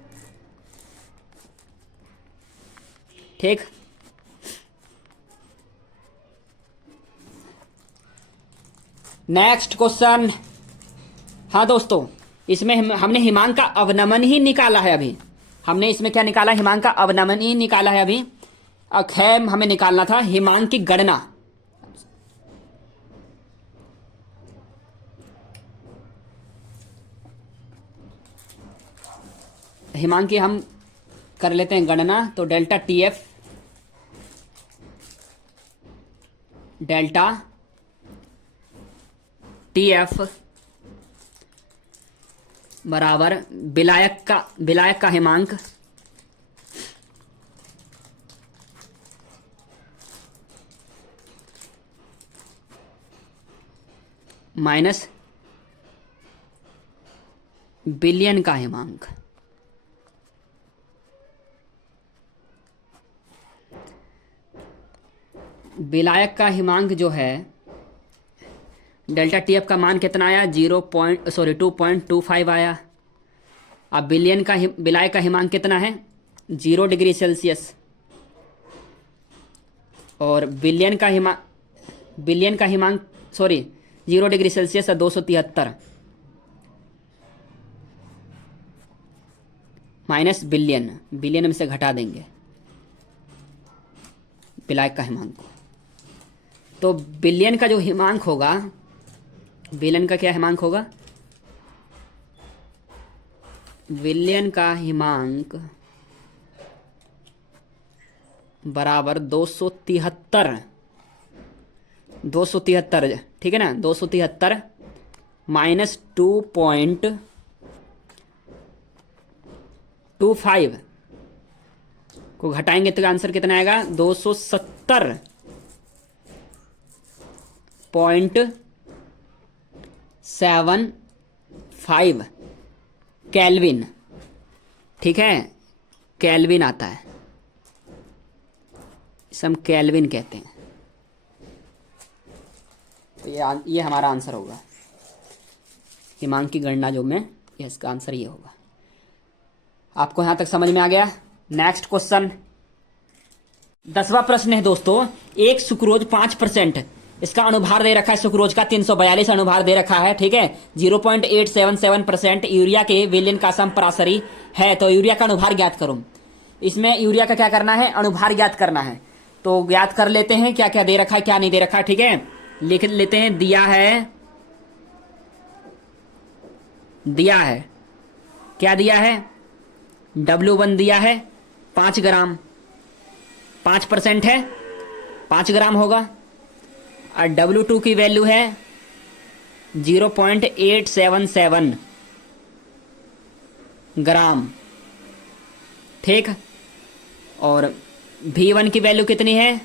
ठीक, नेक्स्ट क्वेश्चन। हाँ दोस्तों, इसमें हमने हिमांक का अवनमन ही निकाला है अभी। हमने इसमें क्या निकाला? हिमांक का अवनमन ही निकाला है अभी। खैर हमें निकालना था हिमांक की गणना। हिमांक की हम कर लेते हैं गणना। तो डेल्टा टी एफ बराबर विलायक का हिमांक माइनस बिलियन का हिमांक। विलायक का हिमांक जो है, डेल्टा टी एफ का मान कितना आया? 2.25 आया। अब विलायक का हिमांक कितना है? 0 डिग्री सेल्सियस। और बिलियन का हिमांक 0 डिग्री सेल्सियस है 273 माइनस बिलियन में से घटा देंगे विलायक का हिमांक को। तो बिलियन का जो हिमांक होगा, बिलियन का क्या हिमांक होगा? बिलियन का हिमांक बराबर 273। ठीक है ना, 273 माइनस 2.25 को घटाएंगे तो आंसर कितना आएगा? 270.75 केल्विन। ठीक है, केल्विन आता है, इसे हम केल्विन कहते हैं। तो ये हमारा आंसर होगा हिमांक की गणना जो में, ये इसका आंसर ये होगा। आपको यहां तक समझ में आ गया? नेक्स्ट क्वेश्चन, 10वां प्रश्न है दोस्तों। एक सुक्रोज 5%, इसका अनुभार दे रखा है सुक्रोज का 342 अनुभार दे रखा है। ठीक है, 0.877% यूरिया के विलयन का समपराशरी है। तो यूरिया का अनुभार ज्ञात करो। इसमें यूरिया का क्या करना है? अनुभार ज्ञात करना है। तो ज्ञात कर लेते हैं क्या क्या दे रखा है, क्या नहीं दे रखा है। ठीक है, लिख लेते हैं। दिया है क्या दिया है? W1 दिया है 5 ग्राम, 5% है, 5 ग्राम होगा। और W2 की वैल्यू है 0.877 ग्राम। ठीक, और V1 की वैल्यू कितनी है?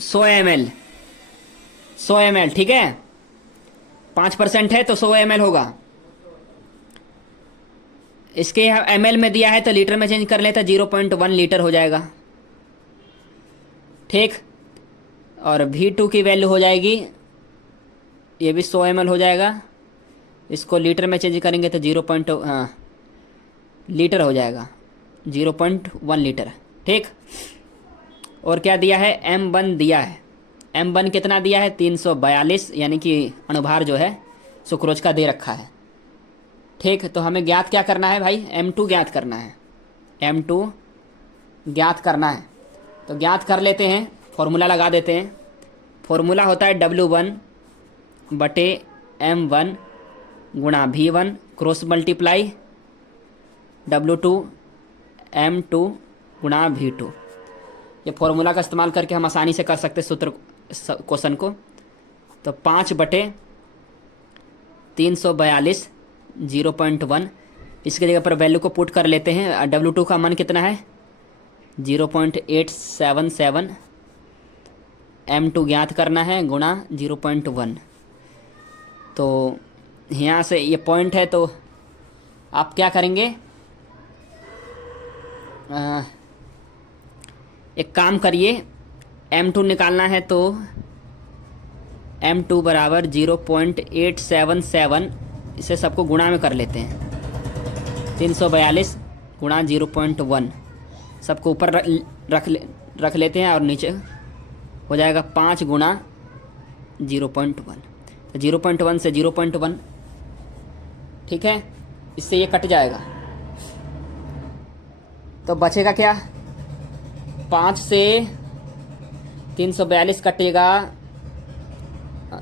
100 ml। 100 ml, ठीक है, 5% है तो 100 ml होगा। इसके ml में दिया है तो लीटर में चेंज कर लेता, 0.1 लीटर हो जाएगा। ठीक, और V2 की वैल्यू हो जाएगी, ये भी 100 ml हो जाएगा। इसको लीटर में चेंज करेंगे तो लीटर हो जाएगा, 0.1 लीटर। ठीक, और क्या दिया है? M1 दिया है। M1 कितना दिया है? 342, यानी कि अनुभार जो है सुक्रोज का दे रखा है। ठीक, तो हमें ज्ञात क्या करना है भाई? M2 ज्ञात करना है। M2 ज्ञात करना है, तो ज्ञात कर लेते हैं, फॉर्मूला लगा देते हैं। फॉर्मूला होता है W1 बटे M1 गुणा V1 cross multiply W2 M2 गुणा V2। ये फॉर्मूला का इस्तेमाल करके हम आसानी से कर सकते हैं सूत्र क्वेश्चन को। तो 5 बटे 342 0.1, इसके जगह पर वैल्यू को पुट कर लेते हैं। W2 का मान कितना है? 0.877, M2 ज्ञात करना है गुणा 0.1। तो यहाँ से ये पॉइंट है, तो आप क्या करेंगे? एक काम करिए, M2 निकालना है तो M2 बराबर 0.877, इसे सबको गुणा में कर लेते हैं। 342 गुणा 0.1, सबको ऊपर रख लेते हैं और नीचे हो जाएगा 5 गुणा 0.1। तो 0.1 से 0.1, ठीक है, इससे ये कट जाएगा तो बचेगा क्या? 5 से 342 कटेगा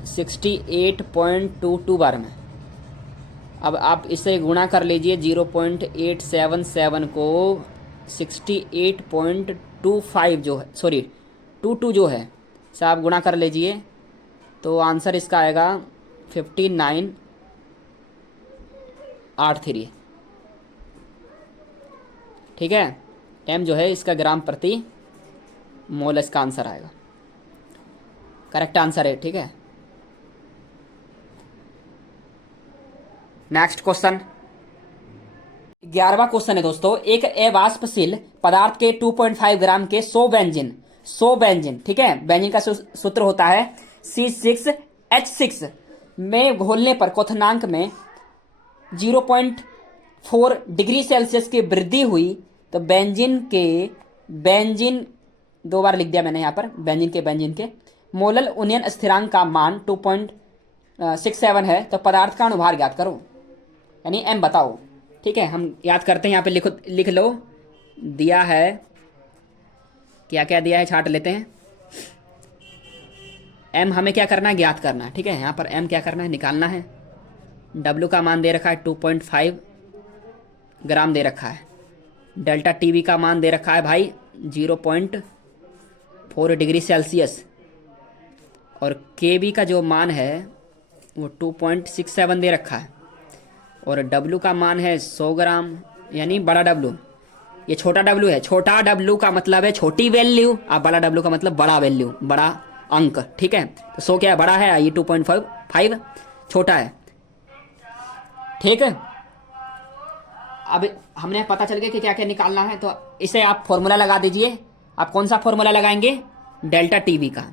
68.22 बार में। अब आप इसे गुणा कर लीजिए, 0.877 को 68.25 जो है, सॉरी 22 जो है, इसे आप गुणा कर लीजिए तो आंसर इसका आएगा 5983। ठीक है, M जो है इसका ग्राम प्रति मोल इसका आंसर आएगा, करेक्ट आंसर है। ठीक है, नेक्स्ट क्वेश्चन, 11वां क्वेश्चन है दोस्तों। एक अवाष्पशील पदार्थ के 2.5 ग्राम के 100 बेंजीन, ठीक है, बेंजीन का सूत्र होता है C6H6 में घोलने पर क्वथनांक में 0.4 डिग्री सेल्सियस की वृद्धि हुई तो बेंजीन 2 बार लिख दिया मैंने यहाँ पर, बेंजीन के मोलल उन्नयन स्थिरांक का मान 2.67 है। तो पदार्थ का अनुभार ज्ञात करो, यानी M बताओ। ठीक है, हम याद करते हैं, यहाँ पे लिख लो। दिया है, क्या क्या दिया है छाट लेते हैं। M हमें क्या करना है? ज्ञात करना है। ठीक है, यहाँ पर M क्या करना है? निकालना है। W का मान दे रखा है 2.5 ग्राम दे रखा है। डेल्टा TB का मान दे रखा है भाई 0.4 डिग्री सेल्सियस, और KB का जो मान है वो 2.67 दे रखा है, और W का मान है 100 ग्राम, यानी बड़ा डब्लू, ये छोटा डब्लू है। छोटा डब्लू का मतलब है छोटी वैल्यू, और बड़ा डब्लू का मतलब बड़ा वैल्यू, बड़ा अंक, ठीक है। तो 100 क्या है, बड़ा है, ये 2.5 छोटा है, ठीक है। अब हमने पता चल गया कि क्या क्या निकालना है, तो इसे आप फॉर्मूला लगा दीजिए। आप कौन सा फॉर्मूला लगाएंगे, डेल्टा टीवी का।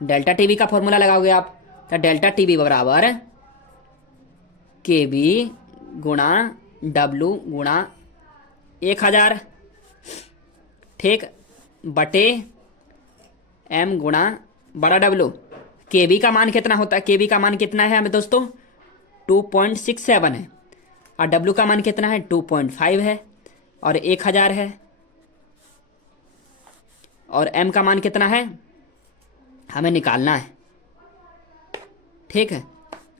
डेल्टा टीवी का फॉर्मूला लगाओगे आप, तो डेल्टा टीवी बराबर के बी गुणा डब्लू गुणा 1000, ठीक, बटे एम गुणा बड़ा डब्लू। के बी का मान कितना होता है, के बी का मान कितना है हमें दोस्तों, 2.67 है, और डब्लू का मान कितना है, 2.5 है, और 1000 है, और एम का मान कितना है हमें निकालना है, ठीक है।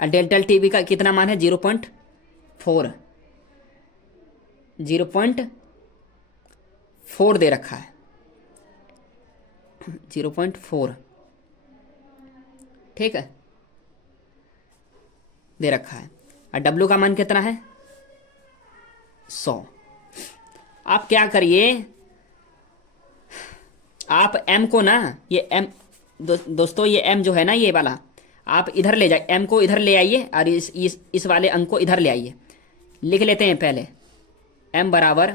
और डेल्टा टीवी का कितना मान है, 0.4, 0.4 दे रखा है, 0.4, ठीक है, दे रखा है। और डब्लू का मान कितना है, 100। आप क्या करिए, आप एम को ना, ये एम दोस्तों ये एम जो है ना, ये वाला आप इधर ले जाइए, एम को इधर ले आइए, और इस वाले अंक को इधर ले आइए। लिख लेते हैं पहले, एम बराबर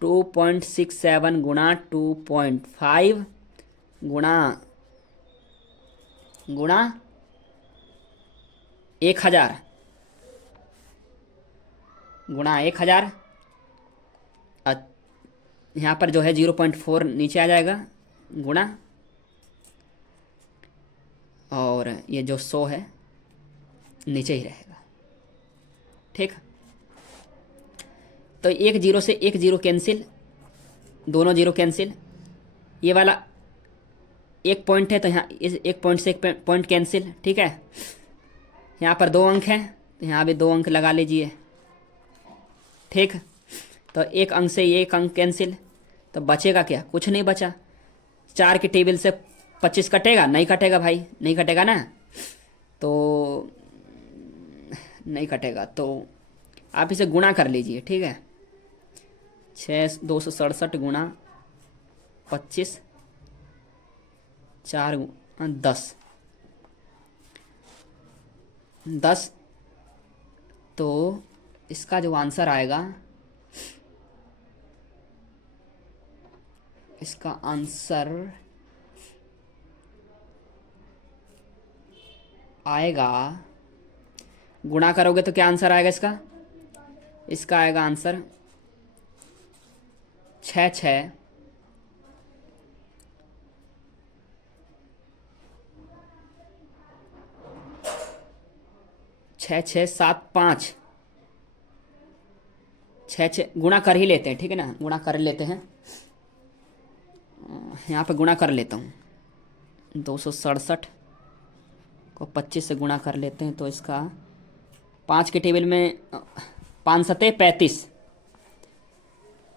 2.67 गुणा 2.5 गुणा 1000 गुणा 1000, यहाँ पर जो है 0.4 नीचे आ जाएगा, गुणा, और ये जो 100 है नीचे ही रहेगा, ठीक। तो एक जीरो से एक जीरो कैंसिल, दोनों जीरो कैंसिल, ये वाला एक पॉइंट है तो यहाँ इस एक पॉइंट से एक पॉइंट कैंसिल, ठीक है। यहाँ पर 2 अंक हैं तो यहाँ भी 2 अंक लगा लीजिए, ठीक। तो एक अंक से एक अंक कैंसिल, तो बचेगा क्या, कुछ नहीं बचा। 4 की टेबल से 25 कटेगा, नहीं कटेगा भाई, नहीं कटेगा ना, तो नहीं कटेगा, तो आप इसे गुणा कर लीजिए, ठीक है। 267 गुणा 25, 4 10, तो इसका जो आंसर आएगा, इसका आंसर आएगा, गुणा करोगे तो क्या आंसर आएगा इसका, इसका आएगा आंसर 6 6 7 5, 6 गुणा कर ही लेते हैं, ठीक है ना, गुणा कर लेते हैं, यहाँ पे गुणा कर लेता हूँ। 267 को 25 से गुणा कर लेते हैं, तो इसका 5 के टेबल में 5 सते 35,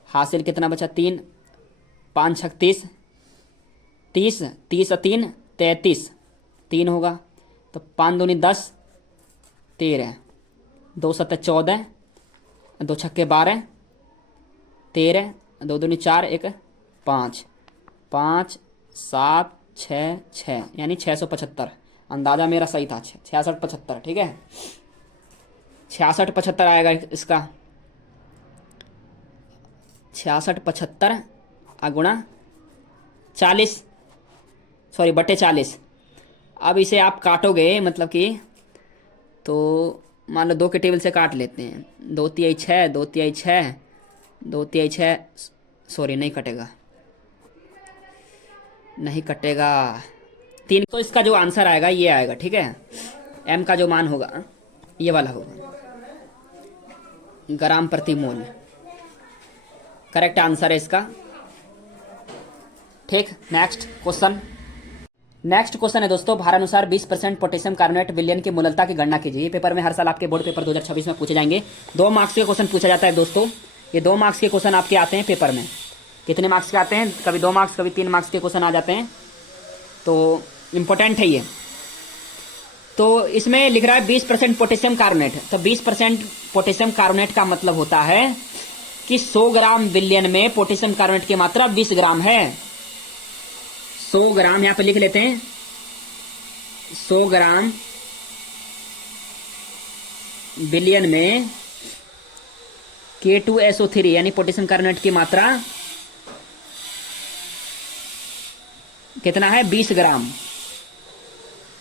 हासिल कितना बचा, 3, 5 छक 30, 30 30 3 33, 3 होगा, तो 5 दूनी 10, 13, 2 सते 14, 2 छक्के 12, 13, 2 दूनी 4, 1 5, 5 7 6 6, यानी 675। अंदाज़ा मेरा सही था, 66 75, ठीक है, 66 75 आएगा इसका, 66 75 गुणा 40, सॉरी बटे 40। अब इसे आप काटोगे, मतलब कि, तो मान लो 2 के टेबल से काट लेते हैं, 2 तिहाई 6, 2 तिहाई 6, 2 तिहाई 6, सॉरी नहीं कटेगा, नहीं कटेगा, 3। तो इसका जो आंसर आएगा ये आएगा, ठीक है। एम का जो मान होगा ये वाला होगा, ग्राम प्रति मोल, करेक्ट आंसर है इसका, ठीक। नेक्स्ट क्वेश्चन है दोस्तों, भारानुसार 20% पोटेशियम कार्बोनेट विलयन की मोललता की गणना कीजिए। ये पेपर में हर साल आपके बोर्ड पेपर 2026 में पूछे जाएंगे। 2 मार्क्स के क्वेश्चन पूछा जाता है दोस्तों, ये 2 मार्क्स के क्वेश्चन आपके आते हैं पेपर में। कितने मार्क्स के आते हैं, कभी 2 मार्क्स कभी 3 मार्क्स के क्वेश्चन आ जाते हैं, तो इम्पोर्टेंट है ये। तो इसमें लिख रहा है 20% पोटेशियम कार्बोनेट। तो 20% पोटेशियम कार्बोनेट का मतलब होता है कि 100 ग्राम बिलियन में पोटेशियम कार्बोनेट की मात्रा 20 ग्राम है। 100 ग्राम यहां पे लिख लेते हैं, 100 ग्राम बिलियन में K2SO3 यानी पोटेशियम कार्बोनेट की मात्रा कितना है? 20 ग्राम।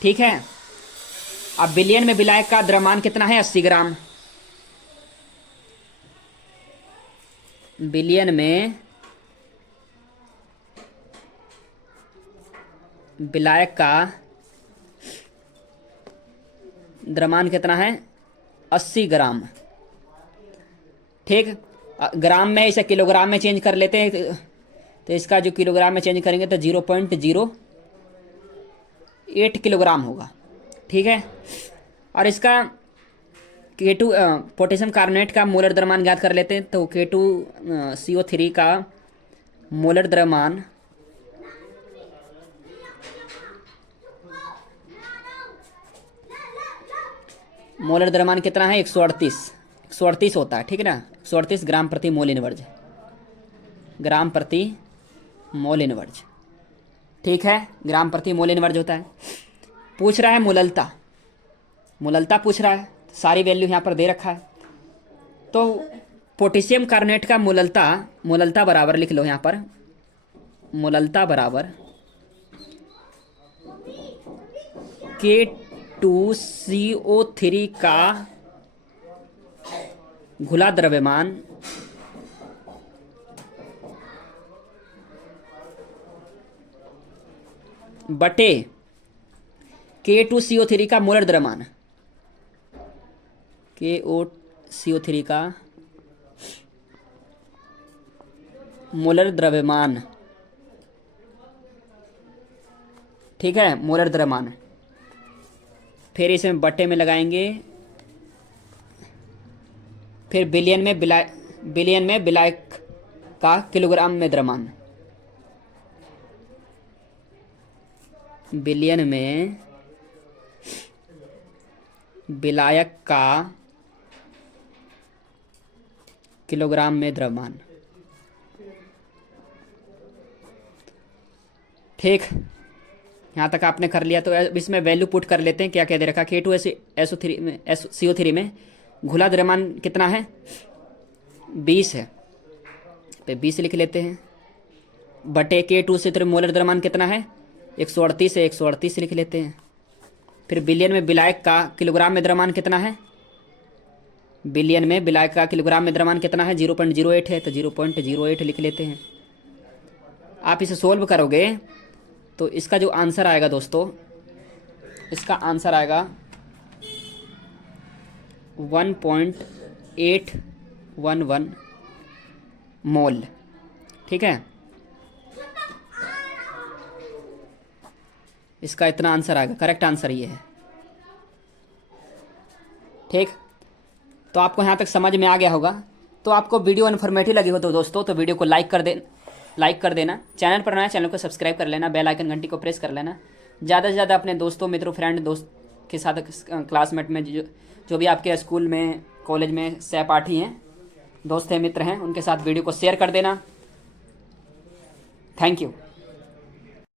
ठीक है। अब बिलियन में विलायक का द्रव्यमान कितना है? 80 ग्राम। बिलियन में विलायक का द्रव्यमान कितना है? 80 ग्राम। ठीक। ग्राम में इसे किलोग्राम में चेंज कर लेते हैं, तो इसका जो किलोग्राम में चेंज करेंगे तो 0.08 किलोग्राम होगा। ठीक है। और इसका K2 पोटेशियम कार्बोनेट का मोलर द्रव्यमान ज्ञात कर लेते हैं। तो K2CO3 का मोलर द्रव्यमान कितना है? 138 होता है। ठीक है ना, 138 ग्राम प्रति मोल इनवर्ज, ग्राम प्रति मोल इनवर्ज। ठीक है, ग्राम प्रति मोल इनवर्ज होता है। पूछ रहा है मोललता पूछ रहा है, सारी वैल्यू यहाँ पर दे रखा है। तो पोटेशियम कार्बोनेट का मोललता बराबर लिख लो यहाँ पर, मोललता बराबर K2CO3 का घुला द्रव्यमान बटे K2CO3 का मोलर द्रव्यमान, KOCO3 का मोलर द्रव्यमान। ठीक है, मोलर द्रव्यमान। फिर इसे बटे में लगाएंगे, फिर बिलियन में विलायक का किलोग्राम में द्रव्यमान, बिलियन में विलायक का किलोग्राम में द्रव्यमान। ठीक, यहाँ तक आपने कर लिया। तो अब इसमें वैल्यू पुट कर लेते हैं। क्या क्या दे रखा? K2SO3 में CO3 में घुला द्रव्यमान कितना है? 20 है, तो 20 लिख लेते हैं। बटे K2CO3 मोलर द्रव्यमान कितना है? 138 है, 138 लिख लेते हैं। फिर बिलियन में विलायक का किलोग्राम में द्रव्यमान कितना है? बिलियन में विलायक का किलोग्राम में द्रव्यमान कितना है? 0.08 है, तो 0.08 लिख लेते हैं। आप इसे सोल्व करोगे तो इसका जो आंसर आएगा दोस्तों, इसका आंसर आएगा 1.811 मोल। ठीक है, इसका इतना आंसर आएगा। करेक्ट आंसर ये है। ठीक, तो आपको यहाँ तक समझ में आ गया होगा। तो आपको वीडियो इन्फॉर्मेटिव लगी हो तो दोस्तों, तो वीडियो को लाइक कर देना। चैनल पर नया, चैनल को सब्सक्राइब कर लेना, बेल आइकन घंटी को प्रेस कर लेना। ज़्यादा से ज़्यादा अपने दोस्तों, मित्रों, फ्रेंड, दोस्त के साथ, क्लासमेट में जो भी आपके स्कूल में, कॉलेज में सहपाठी हैं, दोस्त हैं, मित्र हैं, उनके साथ वीडियो को शेयर कर देना। Thank you.